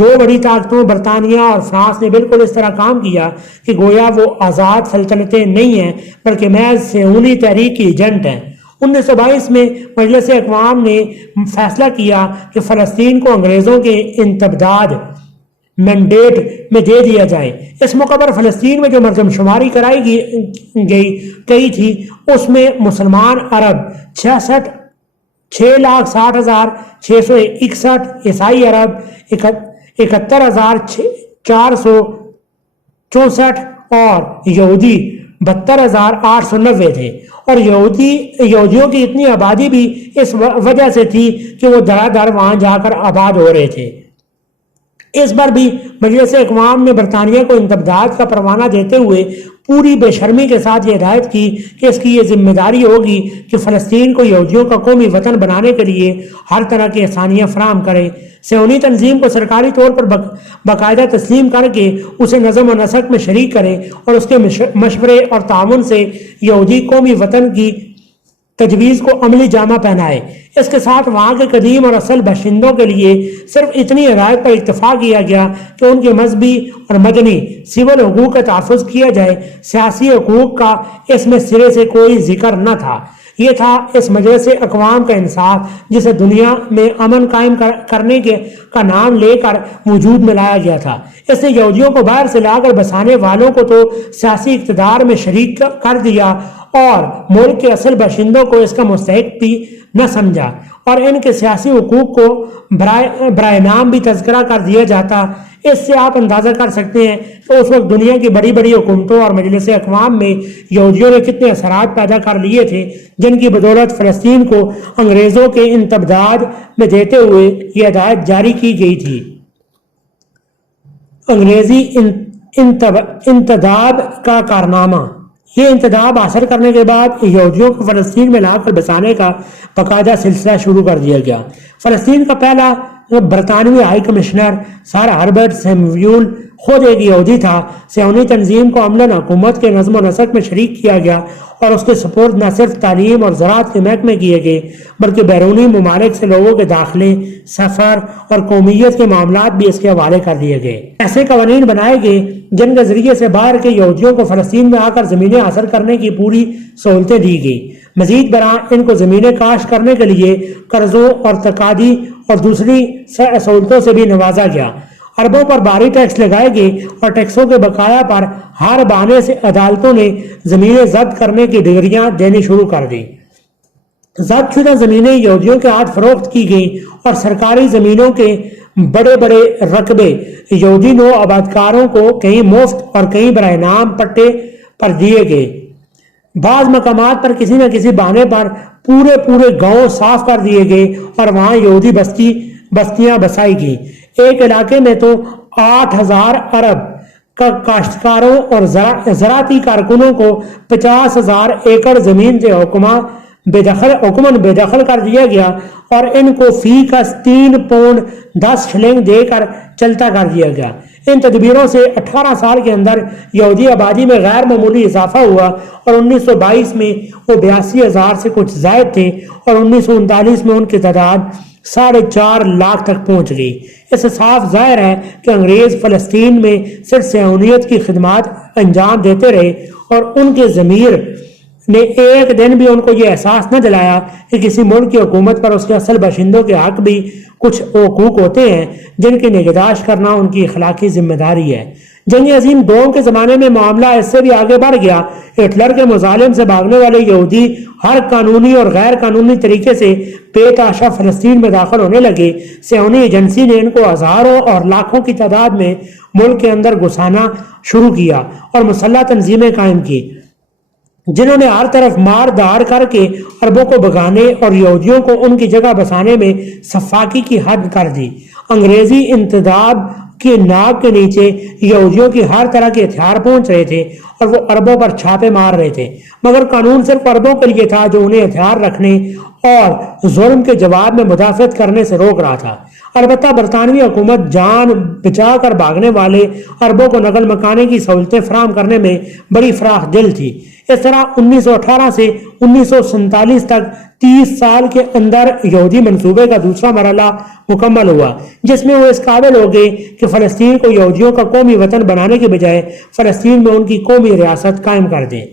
2 بڑی طاقتوں برطانیہ اور فرانس نے بالکل اس طرح کام کیا کہ گویا وہ آزاد سلطنتیں نہیں ہیں بلکہ محض صہیونی تحریک کی ایجنٹ ہیں۔ 1922 میں مجلس اقوام نے فیصلہ کیا کہ فلسطین کو انگریزوں کے انتبداد مینڈیٹ میں دے دیا جائے۔ اس موقع پر فلسطین میں جو مردم شماری کرائی گئی تھی اس میں مسلمان عرب 6,60,661، عیسائی عرب 71,464 اور یہودی 72,890 تھے، اور یہودیوں کی اتنی آبادی بھی اس وجہ سے تھی کہ وہ در در وہاں جا کر آباد ہو رہے تھے۔ اس بار بھی مجلس اقوام نے برطانیہ کو انتبداد کا پروانہ دیتے ہوئے پوری بے شرمی کے ساتھ یہ ہدایت کی کہ اس کی یہ ذمہ داری ہوگی کہ فلسطین کو یہودیوں کا قومی وطن بنانے کے لیے ہر طرح کی آسانیاں فراہم کرے۔ صہیونی تنظیم کو سرکاری طور پر باقاعدہ تسلیم کر کے اسے نظم و نسق میں شریک کرے اور اس کے مشورے اور تعاون سے یہودی قومی وطن کی تجویز کو عملی جامہ پہنائے۔ اس کے ساتھ وہاں کے قدیم اور اصل باشندوں کے لیے صرف اتنی ہدایت پر اکتفا کیا گیا کہ ان کے مذہبی اور مدنی سول حقوق کا تحفظ کیا جائے۔ سیاسی حقوق کا اس میں سرے سے کوئی ذکر نہ تھا۔ یہ تھا اس مجلس اقوام کا انصاف جسے دنیا میں امن قائم کرنے کا نام لے کر وجود میں لایا گیا تھا۔ اس نے یہودیوں کو باہر سے لا کر بسانے والوں کو تو سیاسی اقتدار میں شریک کر دیا اور ملک کے اصل باشندوں کو اس کا مستحق بھی نہ سمجھا، اور ان کے سیاسی حقوق کو برائے نام بھی تذکرہ کر دیا جاتا۔ اس سے آپ اندازہ کر سکتے ہیں کہ اس وقت دنیا کی بڑی بڑی حکومتوں اور مجلس اقوام میں یہودیوں نے کتنے اثرات پیدا کر لیے تھے جن کی بدولت فلسطین کو انگریزوں کے انتبداد میں دیتے ہوئے یہ ہدایت جاری کی گئی تھی۔ انگریزی انتداب کا کارنامہ: یہ انتداب حاصل کرنے کے بعد یہودیوں کو فلسطین میں لا کر بسانے کا باقاعدہ سلسلہ شروع کر دیا گیا۔ فلسطین کا پہلا برطانوی ہائی کمشنر سر ہربرٹ سیمویل خود ایک یہودی تھا۔ صہیونی تنظیم کو عملاً حکومت کے نظم و نسق میں شریک کیا گیا اور اس کے سپورٹ نہ صرف تعلیم اور زراعت کے محکمے کیے گئے بلکہ بیرونی ممالک سے لوگوں کے داخلے، سفر اور قومیت کے معاملات بھی اس کے حوالے کر دیے گئے۔ ایسے قوانین بنائے گئے جن کے ذریعے سے باہر کے یہودیوں کو فلسطین میں آ کر زمینیں حاصل کرنے کی پوری سہولتیں دی گئی۔ مزید برآں ان کو زمینیں کاشت کرنے کے لیے قرضوں اور تقاضی اور دوسری سہولتوں سے بھی نوازا گیا۔ عربوں پر بھاری ٹیکس لگائے گئے اور ٹیکسوں کے بقایا پر ہر بہانے سے عدالتوں نے زمینیں ضبط کرنے کی ڈگریاں دینی شروع کر دیں۔ ضبط شدہ زمینیں یہودیوں کے ہاتھ فروخت کی گئیں اور سرکاری زمینوں کے بڑے بڑے رقبے یہودی نو آبادکاروں کو کہیں مفت اور کہیں برائے نام پٹے پر دیے گئے۔ بعض مقامات پر کسی نہ کسی بہانے پر پورے گاؤں صاف کر دیے گئے اور وہاں یہودی بستیاں بسائی گئیں۔ ایک علاقے میں تو 8,000 عرب کاشتکاروں اور زراعتی کارکنوں کو 50,000 ایکڑ زمین سے حکماً بے دخل کر دیا گیا اور ان کو فی کس 3 پاؤنڈ 10 شلنگ دے کر چلتا کر دیا گیا۔ ان تدبیروں سے 18 سال کے اندر یہودی آبادی میں غیر معمولی اضافہ ہوا اور 1922 میں وہ 82,000 سے کچھ زائد تھے اور 1939 میں ان کی تعداد 4.5 لاکھ تک پہنچ گئی۔ اس سے صاف ظاہر ہے کہ انگریز فلسطین میں صرف صہیونیت کی خدمات انجام دیتے رہے اور ان کے ضمیر نے ایک دن بھی ان کو یہ احساس نہ دلایا کہ کسی ملک کی حکومت پر اس کے اصل باشندوں کے حق بھی کچھ حقوق ہوتے ہیں جن کی نگہداشت کرنا ان کی اخلاقی ذمہ داری ہے۔ جنگ عظیم دوم کے زمانے میں معاملہ اس سے بھی آگے بڑھ گیا۔ ہٹلر کے مظالم سے بھاگنے والے یہودی ہر قانونی اور غیر قانونی طریقے سے بے تحاشا فلسطین میں داخل ہونے لگے۔ صہیونی ایجنسی نے ان کو ہزاروں اور لاکھوں کی تعداد میں ملک کے اندر گھسانا شروع کیا اور مسلح تنظیمیں قائم کی جنہوں نے ہر طرف مار داڑ کر کے عربوں کو بھگانے اور یہودیوں کو ان کی جگہ بسانے میں سفاکی کی حد کر دی۔ انگریزی انتداب کی ناک کے نیچے یہودیوں کی ہر طرح کے ہتھیار پہنچ رہے تھے اور وہ عربوں پر چھاپے مار رہے تھے، مگر قانون صرف عربوں کے لیے تھا جو انہیں ہتھیار رکھنے اور ظلم کے جواب میں مدافعت کرنے سے روک رہا تھا۔ البتہ برطانوی حکومت جان بچا کر بھاگنے والے عربوں کو نقل مکانی کی سہولتیں فراہم کرنے میں بڑی فراخ دل تھی۔ اس طرح 1918 سے 1947 تک 30 سال کے اندر یہودی منصوبے کا دوسرا مرحلہ مکمل ہوا، جس میں وہ اس قابل ہو گئے کہ فلسطین کو یہودیوں کا قومی وطن بنانے کے بجائے فلسطین میں ان کی قومی ریاست قائم کر دیں۔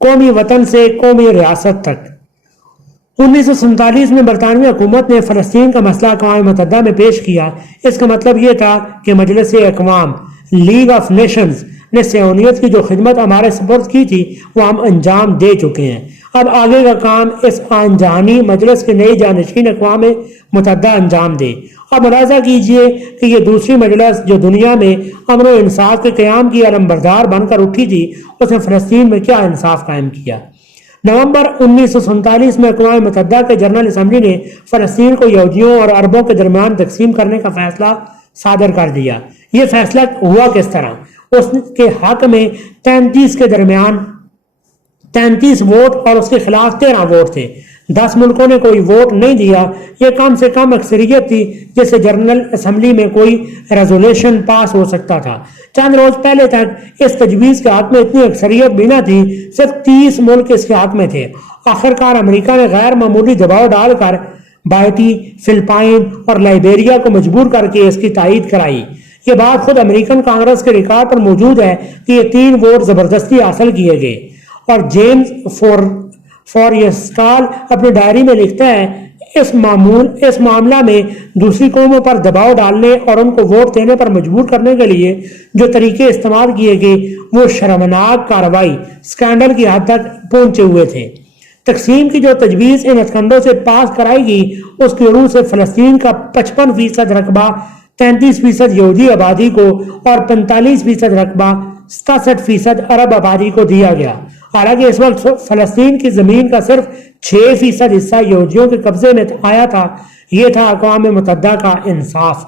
قومی وطن سے قومی ریاست تک 1947 میں برطانوی حکومت نے فلسطین کا مسئلہ اقوام متحدہ میں پیش کیا۔ اس کا مطلب یہ تھا کہ مجلس اقوام لیگ آف نیشنز نے صہیونیت کی جو خدمت ہمارے سپرد کی تھی وہ ہم انجام دے چکے ہیں۔ اب آگے کا کام اس آنجانی مجلس کے نئی جانشین اقوام متحدہ انجام دے۔ اب ملاحظہ کیجئے کہ یہ دوسری مجلس جو دنیا میں امن و انصاف کے قیام کی علمبردار بن کر اٹھی تھی، اس نے فلسطین میں کیا انصاف قائم کیا۔ نومبر 1947 میں اقوام متحدہ کے جنرل اسمبلی نے فلسطین کو یہودیوں اور عربوں کے درمیان تقسیم کرنے کا فیصلہ صادر کر دیا۔ یہ فیصلہ ہوا کس طرح؟ اس کے حق میں 33 کے درمیان 33 ووٹ اور اس کے خلاف 13 ووٹ تھے۔ 10 ملکوں نے کوئی ووٹ نہیں دیا۔ یہ کم سے کم اکثریت تھی جس سے جنرل اسمبلی میں کوئی ریزولوشن پاس ہو سکتا تھا۔ چند روز پہلے تک اس تجویز کے حق میں اتنی اکثریت بھی نہ تھی، صرف 30 ملک اس کے حق میں تھے۔ آخرکار امریکہ نے غیر معمولی دباؤ ڈال کر بائیٹی، فلپائن اور لائبیریا کو مجبور کر کے اس کی تائید کرائی۔ یہ بات خود امریکن کانگریس کے ریکارڈ پر موجود ہے کہ یہ 3 ووٹ زبردستی حاصل کیے گئے، اور جیمز فوریسٹال اپنی ڈائری میں لکھتا ہے اس معاملہ میں دوسری قوموں پر دباؤ ڈالنے اور ان کو ووٹ دینے پر مجبور کرنے کے لیے جو طریقے استعمال کیے گئے وہ شرمناک کارروائی، اسکینڈل کی حد تک پہنچے ہوئے تھے۔ تقسیم کی جو تجویز ان ہتھکنڈوں سے پاس کرائی گئی اس کی روح سے فلسطین کا 55% رقبہ 33% یہودی آبادی کو اور 45% رقبہ 67% عرب آبادی کو دیا گیا۔ حالانکہ اس وقت فلسطین کی زمین کا صرف 6% حصہ یہودیوں کے قبضے میں آیا تھا۔ یہ تھا اقوام متحدہ کا انصاف۔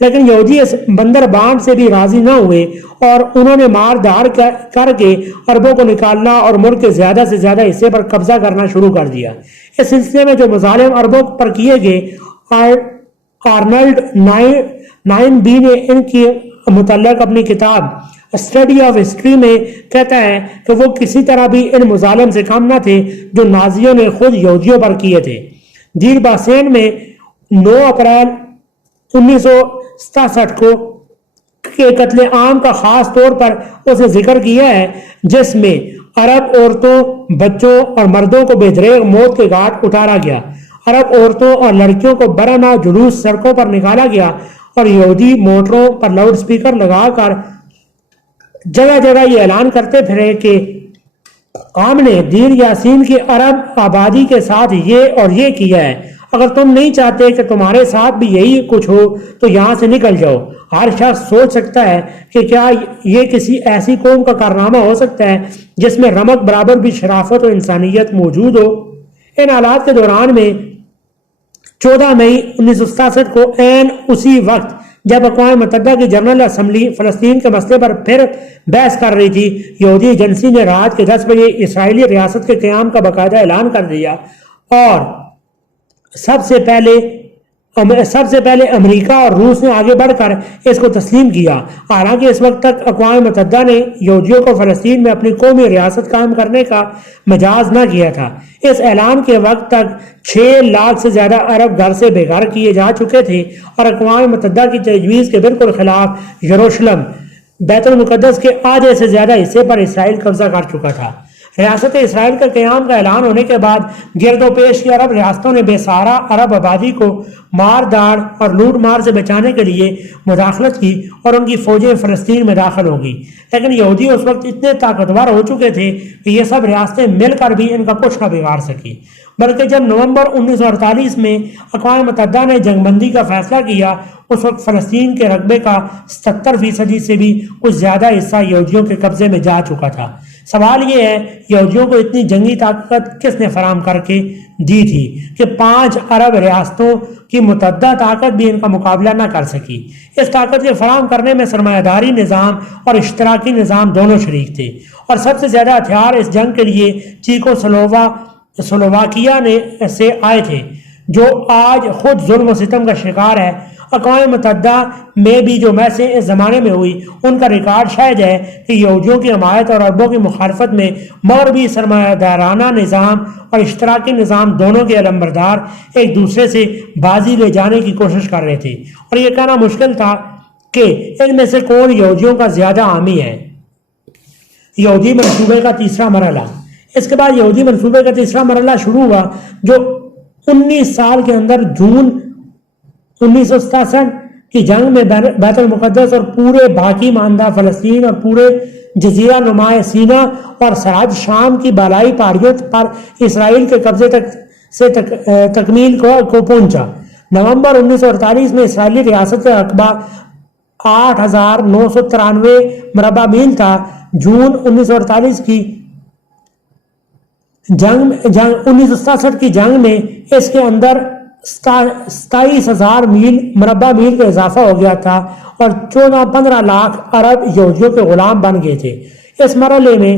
لیکن یہودی اس بندر بانٹ سے بھی راضی نہ ہوئے اور انہوں نے مار داڑ کر کے عربوں کو نکالنا اور ملک کے زیادہ سے زیادہ حصے پر قبضہ کرنا شروع کر دیا۔ اس سلسلے میں جو مظالم عربوں پر کیے گئے، آرنلڈ نائن بی نے ان کی متعلق اپنی کتاب اسٹڈی آف ہسٹری میں کہتا ہے کہ وہ کسی طرح بھی ان مظالم سے کم نہ تھے جو نازیوں نے خود یہودیوں پر کیے تھے۔ دیر باسین میں 9 اپریل 1967 کو کے قتل عام کا خاص طور پر اسے ذکر کیا ہے، جس میں عرب عورتوں، بچوں اور مردوں کو بے دریغ موت کے گھاٹ اتارا گیا۔ عرب عورتوں اور لڑکیوں کو برہنہ جلوس سڑکوں پر نکالا گیا اور یہودی موٹروں پر لاؤڈ سپیکر لگا کر جگہ جگہ یہ اعلان کرتے پھرے کہ ہم نے دیر یاسین کی عرب آبادی کے ساتھ یہ اور یہ کیا ہے۔ اگر تم نہیں چاہتے کہ تمہارے ساتھ بھی یہی کچھ ہو تو یہاں سے نکل جاؤ۔ ہر شخص سوچ سکتا ہے کہ کیا یہ کسی ایسی قوم کا کارنامہ ہو سکتا ہے جس میں رمق برابر بھی شرافت و انسانیت موجود ہو۔ ان حالات کے دوران میں 14 مئی 1967 کو عین اسی وقت جب اقوام متحدہ کی جنرل اسمبلی فلسطین کے مسئلے پر پھر بحث کر رہی تھی، یہودی ایجنسی نے رات کے 10 بجے اسرائیلی ریاست کے قیام کا باقاعدہ اعلان کر دیا اور سب سے پہلے سب سے پہلے امریکہ اور روس نے آگے بڑھ کر اس کو تسلیم کیا، حالانکہ اس وقت تک اقوام متحدہ نے یہودیوں کو فلسطین میں اپنی قومی ریاست قائم کرنے کا مجاز نہ کیا تھا۔ اس اعلان کے وقت تک 6 لاکھ سے زیادہ عرب گھر سے بے گھر کیے جا چکے تھے، اور اقوام متحدہ کی تجویز کے بالکل خلاف یروشلم، بیت المقدس کے آدھے سے زیادہ حصے پر اسرائیل قبضہ کر چکا تھا۔ ریاست اسرائیل کے قیام کا اعلان ہونے کے بعد گرد و پیش کی عرب ریاستوں نے بے سہارا عرب آبادی کو مار داڑ اور لوٹ مار سے بچانے کے لیے مداخلت کی، اور ان کی فوجیں فلسطین میں داخل ہو گئی، لیکن یہودی اس وقت اتنے طاقتور ہو چکے تھے کہ یہ سب ریاستیں مل کر بھی ان کا کچھ نہ بگاڑ سکی، بلکہ جب نومبر 1948 میں اقوام متحدہ نے جنگ بندی کا فیصلہ کیا، اس وقت فلسطین کے رقبے کا 77% سے بھی کچھ زیادہ حصہ یہودیوں کے قبضے میں جا چکا تھا۔ سوال یہ ہے، یہودیوں کو اتنی جنگی طاقت کس نے فراہم کر کے دی تھی کہ 5 عرب ریاستوں کی متحدہ طاقت بھی ان کا مقابلہ نہ کر سکی؟ اس طاقت کے فراہم کرنے میں سرمایہ داری نظام اور اشتراکی نظام دونوں شریک تھے، اور سب سے زیادہ ہتھیار اس جنگ کے لیے چیکو سلوواکیہ سے آئے تھے، جو آج خود ظلم و ستم کا شکار ہے۔ اقوام متحدہ میں بھی جو محنتیں اس زمانے میں ہوئی، ان کا ریکارڈ شاید ہے کہ یہودیوں کی حمایت اور عربوں کی مخالفت میں مغربی سرمایہ دارانہ نظام اور اشتراکی نظام دونوں کے علمبردار ایک دوسرے سے بازی لے جانے کی کوشش کر رہے تھے، اور یہ کہنا مشکل تھا کہ ان میں سے کون یہودیوں کا زیادہ حامی ہے۔ یہودی منصوبے کا تیسرا مرحلہ۔ اس کے بعد یہودی منصوبے کا تیسرا مرحلہ شروع ہوا، جو 19 سال کے اندر جون 1967 کی جنگ میں بیت المقدس اور پورے باقی ماندہ فلسطین اور پورے جزیرہ نما سینا اور سرحد شام کی بالائی پہاڑیوں پر اسرائیل کے قبضے تکمیل کو پہنچا۔ نومبر 1948 میں اسرائیلی ریاست کا رقبہ 8,993 مربع میل تھا۔ جون 1948 کی جنگ 1967 کی جنگ میں اس کے اندر 27,000 مربع میل کا اضافہ ہو گیا تھا، اور 14-15 لاکھ عرب یہودیوں کے غلام بن گئے تھے۔ اس مرحلے میں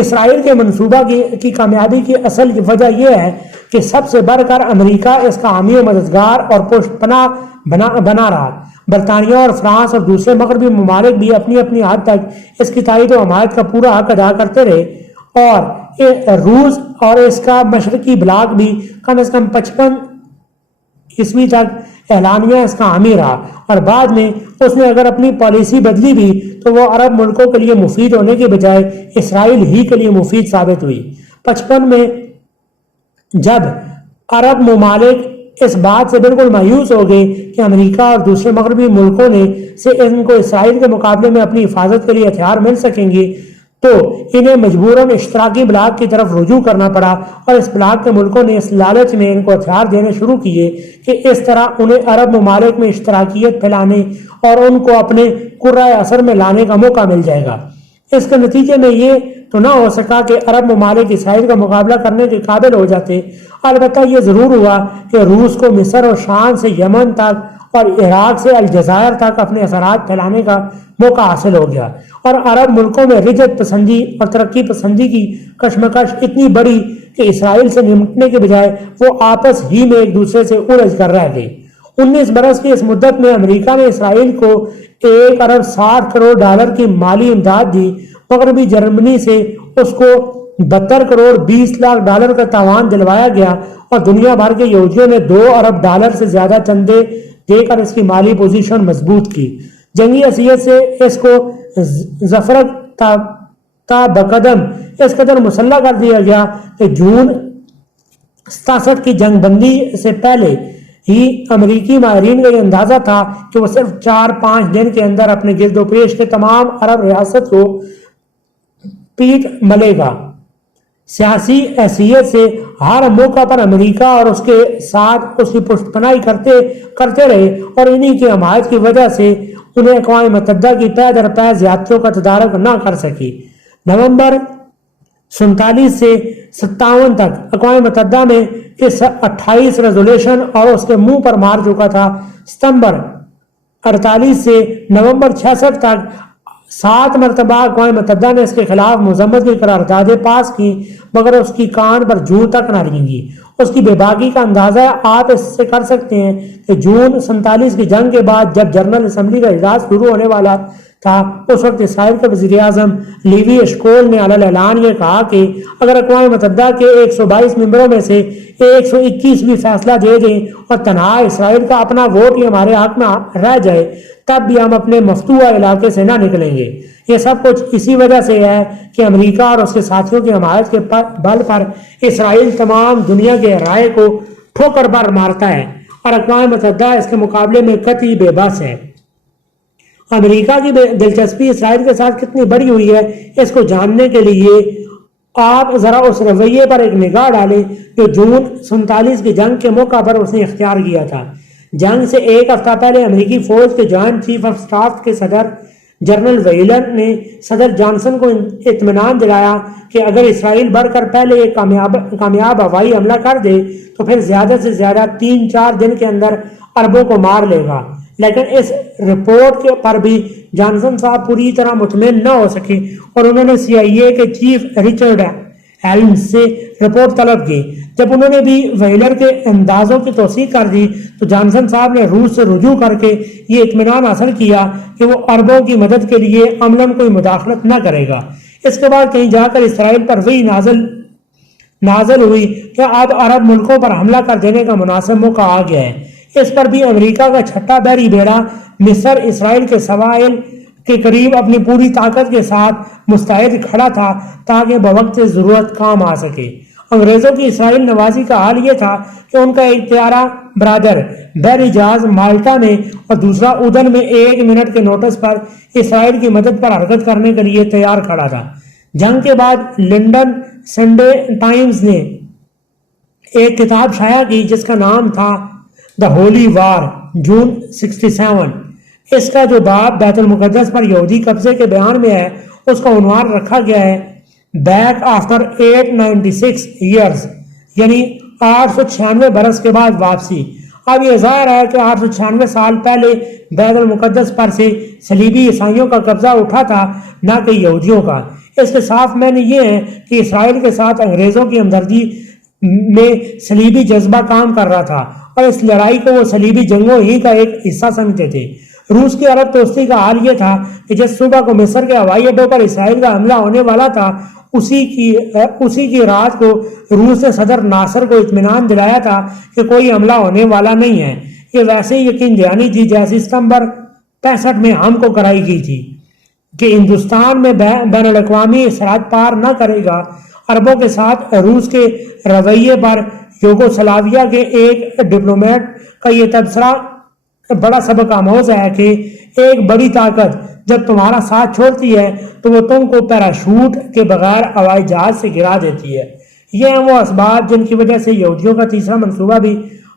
اسرائیل کے منصوبہ کی کامیابی کی اصل وجہ یہ ہے کہ سب سے بڑھ کر امریکہ اس کا حامی و مددگار اور پشت پناہ بنا رہا۔ برطانیہ اور فرانس اور دوسرے مغربی ممالک بھی اپنی اپنی حد تک اس کی تائید و حمایت کا پورا حق ادا کرتے رہے، اور روس اور اس کا مشرقی بلاک بھی کم از کم 55 عیسوی تک اعلانیہ اس کا حامی رہا، اور بعد میں اس نے اگر اپنی پالیسی بدلی بھی تو وہ عرب ملکوں کے لیے مفید ہونے کے بجائے اسرائیل ہی کے لیے مفید ثابت ہوئی۔ 55 میں جب عرب ممالک اس بات سے بالکل مایوس ہو گئے کہ امریکہ اور دوسرے مغربی ملکوں سے ان کو اسرائیل کے مقابلے میں اپنی حفاظت کے لیے ہتھیار مل سکیں گے، تو انہیں مجبوراً اشتراکی بلاک کی طرف رجوع کرنا پڑا، اور اس بلاک کے ملکوں نے اس لالچ میں ان کو ہتھیار دینے شروع کیے کہ اس طرح انہیں عرب ممالک میں اشتراکیت پھیلانے اور ان کو اپنے قرۂ اثر میں لانے کا موقع مل جائے گا۔ اس کے نتیجے میں یہ تو نہ ہو سکا کہ عرب ممالک اسرائیل کا مقابلہ کرنے کے قابل ہو جاتے، البتہ یہ ضرور ہوا کہ روس کو مصر اور شام سے یمن تک اور عراق سے الجزائر تک اپنے اثرات پھیلانے کا موقع حاصل ہو گیا، اور عرب ملکوں میں رجعت پسندی اور ترقی پسندی کی کشمکش اتنی بڑی کہ اسرائیل سے نمٹنے کے بجائے وہ آپس ہی میں ایک دوسرے سے الجھ کر رہ گئے۔ 19 برس کی اس مدت میں امریکہ نے اسرائیل کو $1,60 کروڑ کی مالی امداد دی، مغربی جرمنی سے اس کو $72 کروڑ 20 لاکھ کا تاوان دلوایا گیا، اور دنیا بھر کے یہودیوں نے $2 ارب سے زیادہ چندے دے کر اس کی مالی پوزیشن مضبوط کی۔ جنگی حیثیت سے اس کو زفرت تا بقدم اس قدر مسلح کر دیا گیا کہ جون 67 کی جنگ بندی سے پہلے ہی امریکی ماہرین کا یہ اندازہ تھا کہ وہ صرف 4-5 دن کے اندر اپنے گرد و پیش کے تمام عرب ریاست کو پیٹ ملے گا۔ سیاسی حیثیت سے ہر موقع پر امریکہ اور اس کے ساتھ اس کی پشت پناہی کرتے رہے، اور انہی کی حمایت کی وجہ سے انہیں اقوام متحدہ کی پے در پے زیادتیوں کا تدارک نہ کر سکی۔ نومبر 47 سے 57 تک اقوام متحدہ میں 28 ریزولوشن اور اس کے منہ پر مار چکا تھا۔ ستمبر 48 سے نومبر 66 تک 7 مرتبہ اقوام متحدہ نے اس کے خلاف مذمت کی قراردادیں پاس کی مگر اس کی کان پر جوں تک نہ رینگی۔ اس کی بے باکی کا اندازہ آپ اس سے کر سکتے ہیں کہ جون 47 کی جنگ کے بعد جب جنرل اسمبلی کا اجلاس شروع ہونے والا تھا، اس وقت اسرائیل کے وزیر اعظم لیوی اشکول نے علیہ اعلان یہ کہا کہ اگر اقوام متحدہ کے 122 ممبروں میں سے 121 بھی فیصلہ دے دیں اور تنہا اسرائیل کا اپنا ووٹ ہی ہمارے حق میں رہ جائے تب بھی ہم اپنے مفتوحہ علاقے سے نہ نکلیں گے۔ یہ سب کچھ اسی وجہ سے ہے کہ امریکہ اور اس کے ساتھیوں کی حمایت کے بل پر اسرائیل تمام دنیا کے رائے کو ٹھوکر پر مارتا ہے اور اقوام متحدہ اس کے مقابلے میں قطعی بے بس ہے۔ امریکہ کی دلچسپی اسرائیل کے ساتھ کتنی بڑی ہوئی ہے، اس کو جاننے کے لیے آپ ذرا اس رویے پر ایک نگاہ ڈالیں جو جون 47 کی جنگ کے موقع پر اس نے اختیار کیا تھا۔ جنگ سے ایک ہفتہ پہلے امریکی فوج کے جوائنٹ چیف آف سٹاف کے صدر جنرل ویلر نے صدر جانسن کو اطمینان دلایا کہ اگر اسرائیل بڑھ کر پہلے ایک کامیاب ہوائی حملہ کر دے تو پھر زیادہ سے زیادہ 3-4 دن کے اندر عربوں کو مار لے گا، لیکن اس رپورٹ کے پر بھی جانسن صاحب پوری طرح مطمئن نہ ہو سکے اور انہوں نے CIA کے چیف رچرڈ ہیلمز سے رپورٹ طلب کی۔ جب انہوں نے بھی ویلر کے اندازوں کی توثیق کر دی تو جانسن صاحب نے روس سے رجوع کر کے یہ اطمینان حاصل کیا کہ وہ عربوں کی مدد کے لیے عملاً کوئی مداخلت نہ کرے گا۔ اس کے بعد کہیں جا کر اسرائیل پر وہی نازل ہوئی کہ اب عرب ملکوں پر حملہ کر دینے کا مناسب موقع آ گیا ہے۔ اس پر بھی امریکہ کا چھٹا بحری بیڑا مصر اسرائیل کے سواحل کے قریب اپنی پوری طاقت کے ساتھ مستعد کھڑا تھا تاکہ بوقت ضرورت کام آ سکے۔ انگریزوں کی اسرائیل نوازی کا حال یہ تھا کہ ان کا ایک طیارہ برادر بحری جہاز مالٹا میں اور دوسرا ادن میں 1 منٹ کے نوٹس پر اسرائیل کی مدد پر حرکت کرنے کے لیے تیار کھڑا تھا۔ جنگ کے بعد لنڈن سنڈے ٹائمز نے ایک کتاب شائع کی جس کا نام تھا دا ہولی وار جون 67۔ اس کا جو باب بیت المقدس پر یہودی قبضے کے بیان میں ہے اس کا عنوان رکھا گیا ہے بیک آفٹر 896 ایئرز، یعنی 896 برس کے بعد واپسی۔ اب یہ ظاہر ہے کہ 896 سال پہلے بیت المقدس پر سے صلیبی عیسائیوں کا قبضہ اٹھا تھا، نہ کہ یہودیوں کا۔ اس کے صاف معنی یہ ہے کہ اسرائیل کے ساتھ انگریزوں کی ہمدردی میں صلیبی جذبہ کام کر رہا تھا اور اس لڑائی کو وہ صلیبی جنگوں ہی کا ایک حصہ سمجھتے تھے۔ روس کی عرب دوستی کا حال یہ تھا کہ جس صبح کو مصر کے ہوائی اڈوں پر اسرائیل کا حملہ ہونے والا تھا اسی کی رات کو روس نے صدر ناصر کو اطمینان دلایا تھا کہ کوئی حملہ ہونے والا نہیں ہے۔ یہ ویسے ہی یقین دہانی تھی جیسی ستمبر 65 میں ہم کو کرائی گئی تھی کہ ہندوستان میں بین الاقوامی سرحد پار نہ کرے گا۔ عربوں کے ساتھ روس کے رویے پر یوگوسلاویا کے ایک ڈپلومیٹ کا یہ تبصرہ بڑا سبق آموز ہے کہ ایک بڑی طاقت جب تمہارا ساتھ چھوڑتی ہے تو وہ تم کو پیراشوٹ کے بغیر ہوائی جہاز سے گرا دیتی ہے۔ یہ ہیں وہ اسباب جن کی وجہ سے یہودیوں کا تیسرا منصوبہ بھی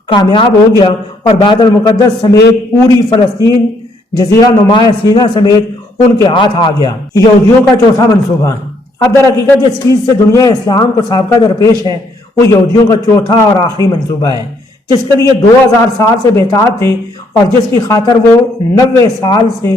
کامیاب ہو گیا اور بیت المقدس سمیت پوری فلسطین جزیرہ نما سینا سمیت ان کے ہاتھ آ گیا۔ یہودیوں کا چوتھا منصوبہ۔ اب در حقیقت جس چیز سے دنیا اسلام کو سابقہ درپیش ہے وہ یہودیوں کا چوتھا اور آخری منصوبہ ہے جس کے لیے 2000 سال سے بہتاب تھے اور جس کی خاطر وہ 90 سال سے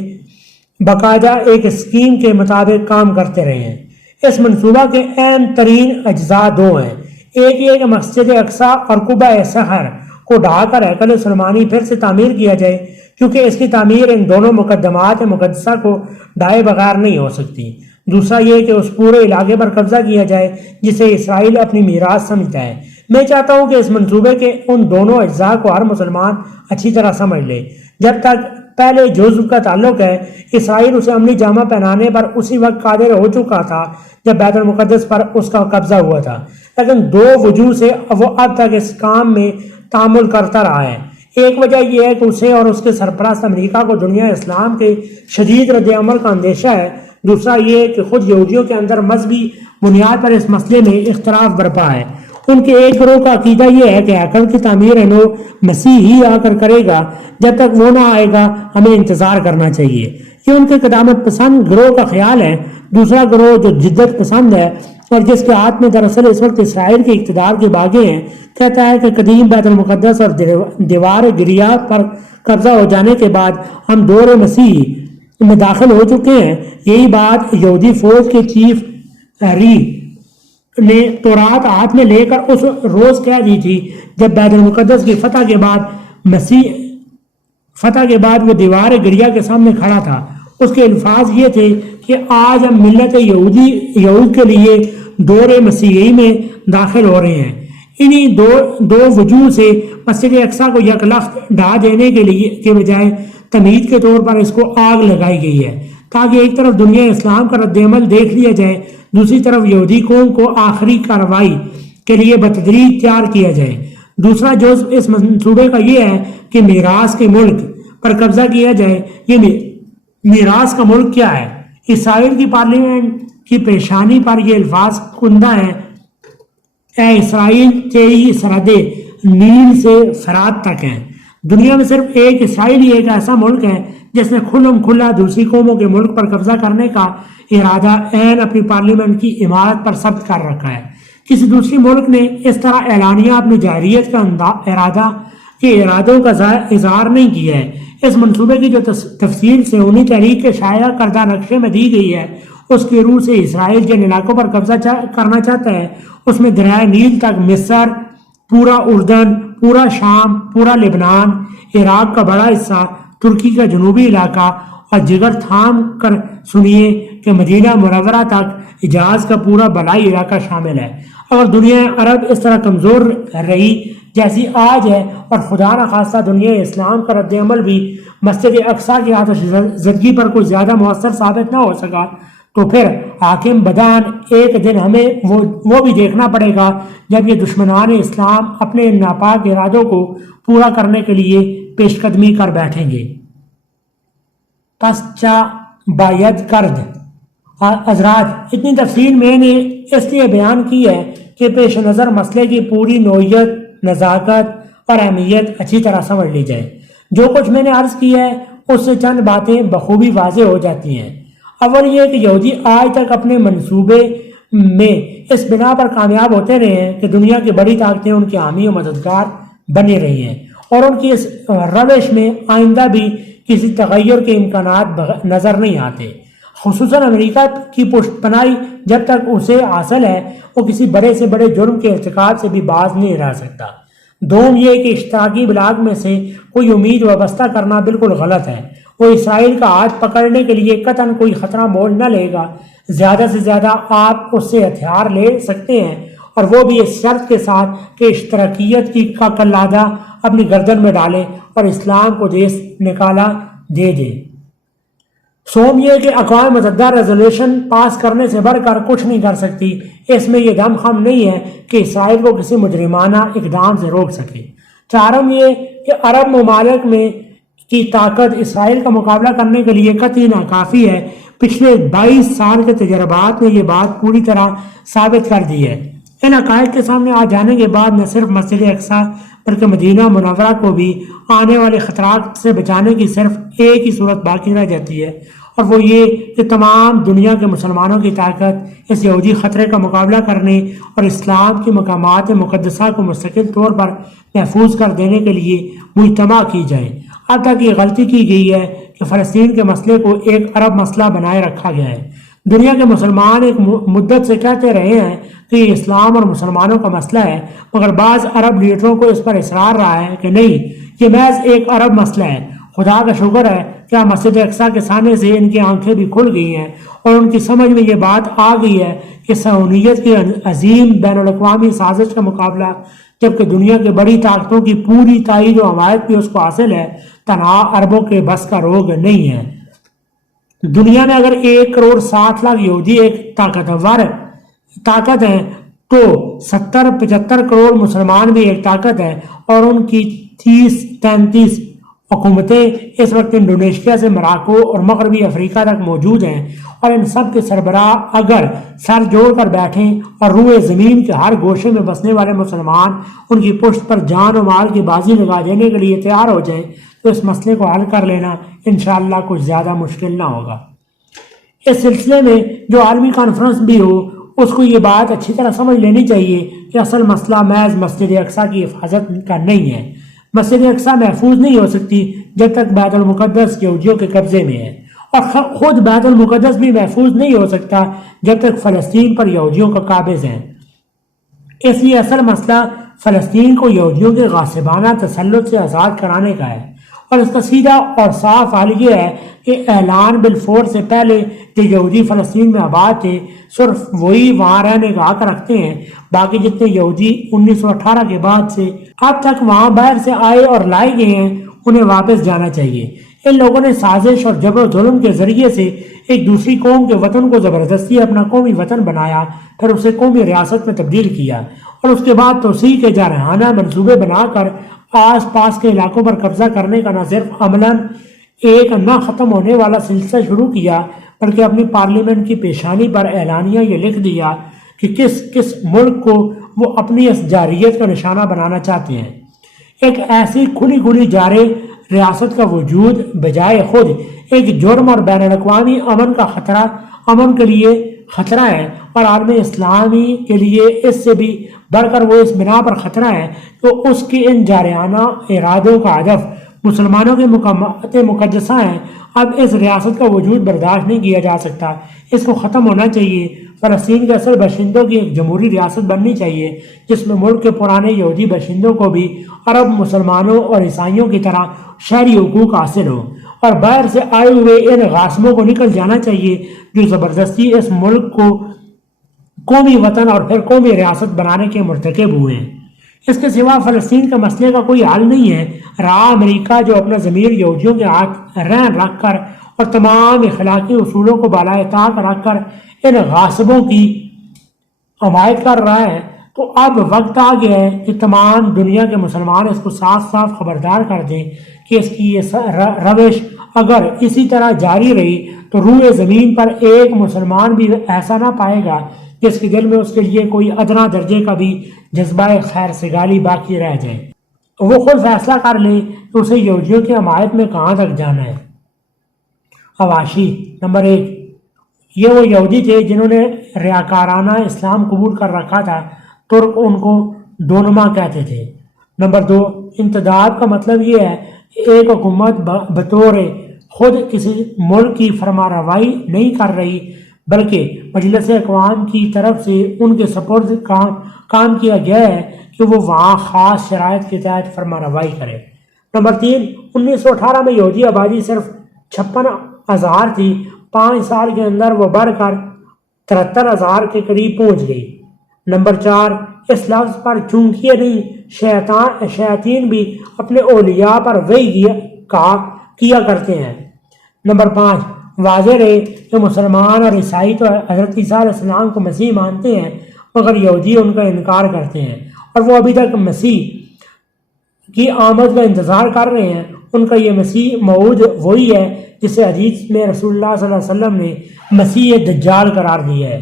باقاعدہ ایک اسکیم کے مطابق کام کرتے رہے ہیں۔ اس منصوبہ کے اہم ترین اجزاء 2 ہیں۔ ایک یہ کہ مسجد اقصی اور قبہ صخر کو ڈھا کر ہیکل سلیمانی پھر سے تعمیر کیا جائے کیونکہ اس کی تعمیر ان دونوں مقدمات مقدسہ کو ڈھائے بغیر نہیں ہو سکتی۔ دوسرا یہ کہ اس پورے علاقے پر قبضہ کیا جائے جسے اسرائیل اپنی میراث سمجھتا ہے۔ میں چاہتا ہوں کہ اس منصوبے کے ان دونوں اجزاء کو ہر مسلمان اچھی طرح سمجھ لے۔ جب تک پہلے جزو کا تعلق ہے اسرائیل اسے عملی جامہ پہنانے پر اسی وقت قادر ہو چکا تھا جب بیت المقدس پر اس کا قبضہ ہوا تھا، لیکن 2 وجوہ سے وہ اب تک اس کام میں تعامل کرتا رہا ہے۔ ایک وجہ یہ ہے کہ اسے اور اس کے سرپرست امریکہ کو دنیا اسلام کے شدید رد عمل کا اندیشہ ہے۔ دوسرا یہ کہ خود یہودیوں کے اندر مذہبی بنیاد پر اس مسئلے میں اختلاف برپا ہے۔ ان کے ایک گروہ کا عقیدہ یہ ہے کہ ہیکل کی تعمیر مسیح ہی آ کر کرے گا، جب تک وہ نہ آئے گا ہمیں انتظار کرنا چاہیے۔ یہ ان کے قدامت پسند گروہ کا خیال ہے۔ دوسرا گروہ جو جدت پسند ہے اور جس کے ہاتھ میں دراصل اس وقت اسرائیل کے اقتدار کے باغے ہیں، کہتا ہے کہ قدیم بیت المقدس اور دیوار گریات پر قبضہ ہو جانے کے بعد ہم دور مسیح میں داخل ہو چکے ہیں۔ یہی بات یہودی فوج کے چیف ری نے تورات ہاتھ میں لے کر اس روز کہہ دی تھی جب بیت المقدس کی فتح کے بعد وہ دیوار گڑیا کے سامنے کھڑا تھا۔ اس کے الفاظ یہ تھے کہ آج ہم ملت یہود کے لیے دور مسیحی میں داخل ہو رہے ہیں۔ انہی دو وجوہ سے مسجد اقصی کو یک لخت ڈھا دینے کے بجائے تمہید کے طور پر اس کو آگ لگائی گئی ہے، تاکہ ایک طرف دنیا اسلام کا رد عمل دیکھ لیا جائے، دوسری طرف یہودی قوم کو آخری کارروائی کے لیے بتدریج تیار کیا جائے۔ دوسرا جزو اس منصوبے کا یہ ہے کہ میراث کے ملک پر قبضہ کیا جائے۔ یہ میراث کا ملک کیا ہے؟ اسرائیل کی پارلیمنٹ کی پیشانی پر یہ الفاظ کندہ ہیں: اے اسرائیل، تیری سرحدیں نیل سے فرات تک ہیں۔ دنیا میں صرف ایک اسرائیل ہی ایک ایسا ملک ہے جس نے کھلم کھلا دوسری قوموں کے ملک پر قبضہ کرنے کا ارادہ عین اپنی پارلیمنٹ کی عمارت پر ثبت کر رکھا ہے۔ کسی دوسری ملک نے اس طرح اعلانیہ اپنی جارحیت کا ارادوں کا اظہار نہیں کیا ہے۔ اس منصوبے کی جو تفصیل سے انہی تحریک کے شائع کردہ نقشے میں دی گئی ہے، اس کی روح سے اسرائیل جن علاقوں پر قبضہ کرنا چاہتا ہے اس میں دریائے نیل تک مصر، پورا اردن، پورا شام، پورا لبنان، عراق کا بڑا حصہ، ترکی کا جنوبی علاقہ، اور جگر تھام کر سنیے کہ مدینہ منورہ تک حجاز کا پورا بلائی علاقہ شامل ہے۔ اگر دنیا عرب اس طرح کمزور رہی جیسی آج ہے اور خدا نخواستہ دنیا اسلام کا رد عمل بھی مسجد اقصی کی آتش زدگی پر کوئی زیادہ مؤثر ثابت نہ ہو سکا، تو پھر حاکم بدان ایک دن ہمیں وہ بھی دیکھنا پڑے گا جب یہ دشمنان اسلام اپنے ناپاک ارادوں کو پورا کرنے کے لیے پیش قدمی کر بیٹھیں گے۔ پس چا باید کرد۔ حضرات، اتنی تفصیل میں نے اس لیے بیان کی ہے کہ پیش نظر مسئلے کی پوری نوعیت، نزاکت اور اہمیت اچھی طرح سمجھ لی جائے۔ جو کچھ میں نے عرض کیا ہے اس سے چند باتیں بخوبی واضح ہو جاتی ہیں۔ اول یہ کہ یہودی آج تک اپنے منصوبے میں اس بنا پر کامیاب ہوتے رہے ہیں کہ دنیا کی بڑی طاقتیں ان کے حامی و مددگار بنی رہی ہیں، اور ان کی اس روش میں آئندہ بھی کسی تغیر کے امکانات نظر نہیں آتے۔ خصوصاً امریکہ کی پشت پناہی جب تک اسے حاصل ہے وہ کسی بڑے سے بڑے جرم کے ارتکاب سے بھی باز نہیں رہ سکتا۔ دوم یہ کہ اشتراکی بلاک میں سے کوئی امید وابستہ کرنا بالکل غلط ہے۔ وہ اسرائیل کا ہاتھ پکڑنے کے لیے قطعاً کوئی خطرہ مول نہ لے گا۔ زیادہ سے زیادہ آپ اس سے ہتھیار لے سکتے ہیں، اور وہ بھی اس شرط کے ساتھ کہ اشتراکیت کا قلادہ اپنی گردن میں ڈالے اور اسلام کو دیس نکالا دے دے۔ سوم یہ کہ اقوام متحدہ ریزولوشن پاس کرنے سے بڑھ کر کچھ نہیں کر سکتی۔ اس میں یہ دم خم نہیں ہے کہ اسرائیل کو کسی مجرمانہ اقدام سے روک سکے۔ چارم یہ کہ عرب ممالک میں کی طاقت اسرائیل کا مقابلہ کرنے کے لیے قطعی ناکافی ہے۔ پچھلے 22 سال کے تجربات نے یہ بات پوری طرح ثابت کر دی ہے۔ ان حقائق کے سامنے آ جانے کے بعد نہ صرف مسجد اقصی بلکہ مدینہ منورہ کو بھی آنے والے خطرات سے بچانے کی صرف ایک ہی صورت باقی رہ جاتی ہے، اور وہ یہ کہ تمام دنیا کے مسلمانوں کی طاقت اس یہودی خطرے کا مقابلہ کرنے اور اسلام کی مقامات مقدسہ کو مستقل طور پر محفوظ کر دینے کے لیے مجتمع کی جائے۔ اب تک یہ غلطی کی گئی ہے کہ فلسطین کے مسئلے کو ایک عرب مسئلہ بنائے رکھا گیا ہے۔ دنیا کے مسلمان ایک مدت سے کہتے رہے ہیں کہ یہ اسلام اور مسلمانوں کا مسئلہ ہے، مگر بعض عرب لیڈروں کو اس پر اصرار رہا ہے کہ نہیں، یہ محض ایک عرب مسئلہ ہے۔ خدا کا شکر ہے کہ مسجد اقصی کے سامنے سے ان کی آنکھیں بھی کھل گئی ہیں اور ان کی سمجھ میں یہ بات آ گئی ہے کہ صہیونیت کی عظیم بین الاقوامی سازش کا مقابلہ جبکہ دنیا کے بڑی طاقتوں کی پوری تائید و حمایت بھی اس کو حاصل ہے، تنہا عربوں کے بس کا روگ نہیں ہے۔ دنیا میں اگر 1.7 کروڑ یہودی ایک طاقت ہے تو 70-75 کروڑ مسلمان بھی ایک طاقت ہے، اور ان کی 30-33 حکومتیں اس وقت انڈونیشیا سے مراکو اور مغربی افریقہ تک موجود ہیں، اور ان سب کے سربراہ اگر سر جوڑ کر بیٹھیں اور روئے زمین کے ہر گوشے میں بسنے والے مسلمان ان کی پشت پر جان و مال کی بازی لگا دینے کے لیے تیار ہو جائیں تو اس مسئلے کو حل کر لینا انشاءاللہ کچھ زیادہ مشکل نہ ہوگا۔ اس سلسلے میں جو عالمی کانفرنس بھی ہو اس کو یہ بات اچھی طرح سمجھ لینی چاہیے کہ اصل مسئلہ محض مسجد اقصی کی حفاظت کا نہیں ہے۔ مسجد اقصی محفوظ نہیں ہو سکتی جب تک بیت المقدس یہودیوں کے قبضے میں ہے، اور خود بیت المقدس بھی محفوظ نہیں ہو سکتا جب تک فلسطین پر یہودیوں کا قابض ہے۔ اس لیے اصل مسئلہ فلسطین کو یہودیوں کے غاصبانہ تسلط سے آزاد کرانے کا ہے، اور اس کا سیدھا اور صاف حل یہ ہے کہ اعلان بالفور سے پہلے جو یہودی فلسطین میں آباد تھے صرف وہی وہاں رہنے کا حق رکھتے ہیں، باقی جتنے یہودی 1918 کے بعد سے اب تک وہاں باہر سے آئے اور لائے گئے ہیں انہیں واپس جانا چاہیے۔ ان لوگوں نے سازش اور جبر و ظلم کے ذریعے سے ایک دوسری قوم کے وطن کو زبردستی اپنا قومی وطن بنایا، پھر اسے قومی ریاست میں تبدیل کیا، اور اس کے بعد توسیع کے جارحانہ منصوبے بنا کر آس پاس کے علاقوں پر قبضہ کرنے کا نہ صرف عملاً ایک نہ ختم ہونے والا سلسلہ شروع کیا، بلکہ اپنی پارلیمنٹ کی پیشانی پر اعلانیہ یہ لکھ دیا کہ کس کس ملک کو وہ اپنی اس جارحیت کا نشانہ بنانا چاہتے ہیں۔ ایک ایسی کھلی کھلی جارح ریاست کا وجود بجائے خود ایک جرم اور بین الاقوامی امن کے لیے خطرہ ہے، اور عالم اسلامی کے لیے اس سے بھی بڑھ کر وہ اس بنا پر خطرہ ہے کہ اس کے ان جارحانہ ارادوں کا ہدف مسلمانوں کے مقامات مقدسہ ہیں۔ اب اس ریاست کا وجود برداشت نہیں کیا جا سکتا، اس کو ختم ہونا چاہیے۔ فلسطین کے اصل باشندوں کی ایک جمہوری ریاست بننی چاہیے جس میں ملک کے پرانے یہودی باشندوں کو بھی عرب مسلمانوں اور عیسائیوں کی طرح شہری حقوق حاصل ہو، اور باہر سے آئے ہوئے ان غاصبوں کو نکل جانا چاہیے جو زبردستی اس ملک کو قومی وطن اور پھر قومی ریاست بنانے کے مرتکب ہوئے ہیں۔ اس کے سوا فلسطین کا مسئلے کا کوئی حل نہیں ہے۔ رہا امریکہ جو اپنا ضمیر یہودیوں کے ہاتھ رہن رکھ کر اور تمام اخلاقی اصولوں کو بالائے طاق رکھ کر ان غاصبوں کی حمایت کر رہا ہے، تو اب وقت آ گیا ہے کہ تمام دنیا کے مسلمان اس کو صاف صاف خبردار کر دیں کہ اس کی یہ روش اگر اسی طرح جاری رہی تو روئے زمین پر ایک مسلمان بھی ایسا نہ پائے گا کہ اس کے دل میں اس کے لیے کوئی ادنا درجے کا بھی جذبہ خیر سگالی باقی رہ جائے۔ وہ خود فیصلہ کر لے کہ اسے یہودیوں کی حمایت میں کہاں تک جانا ہے۔ حواشی نمبر 1، یہ وہ یہودی تھے جنہوں نے ریاکارانہ اسلام قبول کر رکھا تھا، ترک ان کو دونما کہتے تھے۔ نمبر 2، انتداب کا مطلب یہ ہے کہ ایک حکومت بطور خود کسی ملک کی فرمانروائی نہیں کر رہی بلکہ مجلس اقوام کی طرف سے ان کے سپرد کام کیا گیا ہے کہ وہ وہاں خاص شرائط کے تحت فرمانروائی کرے۔ نمبر 3، 1918 میں یہودی آبادی صرف 56,000 تھی، 5 سال کے اندر وہ بڑھ کر 73,000 کے قریب پہنچ گئی۔ نمبر 4، اس لفظ پر چونکہ نہیں شیاطین بھی اپنے اولیاء پر وحی کیا کرتے ہیں۔ نمبر 5، واضح رہے کہ مسلمان اور عیسائی تو حضرت عیسیٰ علیہ السلام کو مسیح مانتے ہیں مگر یہودی ان کا انکار کرتے ہیں، اور وہ ابھی تک مسیح کی آمد کا انتظار کر رہے ہیں۔ ان کا یہ مسیح موعود وہی ہے جسے حدیث میں رسول اللہ صلی اللہ علیہ وسلم نے مسیح دجال قرار دیا ہے۔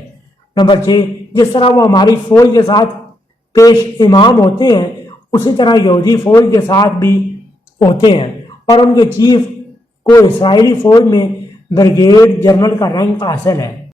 نمبر 6، جس طرح وہ ہماری فوج کے ساتھ پیش امام ہوتے ہیں اسی طرح یہودی فوج کے ساتھ بھی ہوتے ہیں، اور ان کے چیف کو اسرائیلی فوج میں بریگیڈ جنرل کا رینک حاصل ہے۔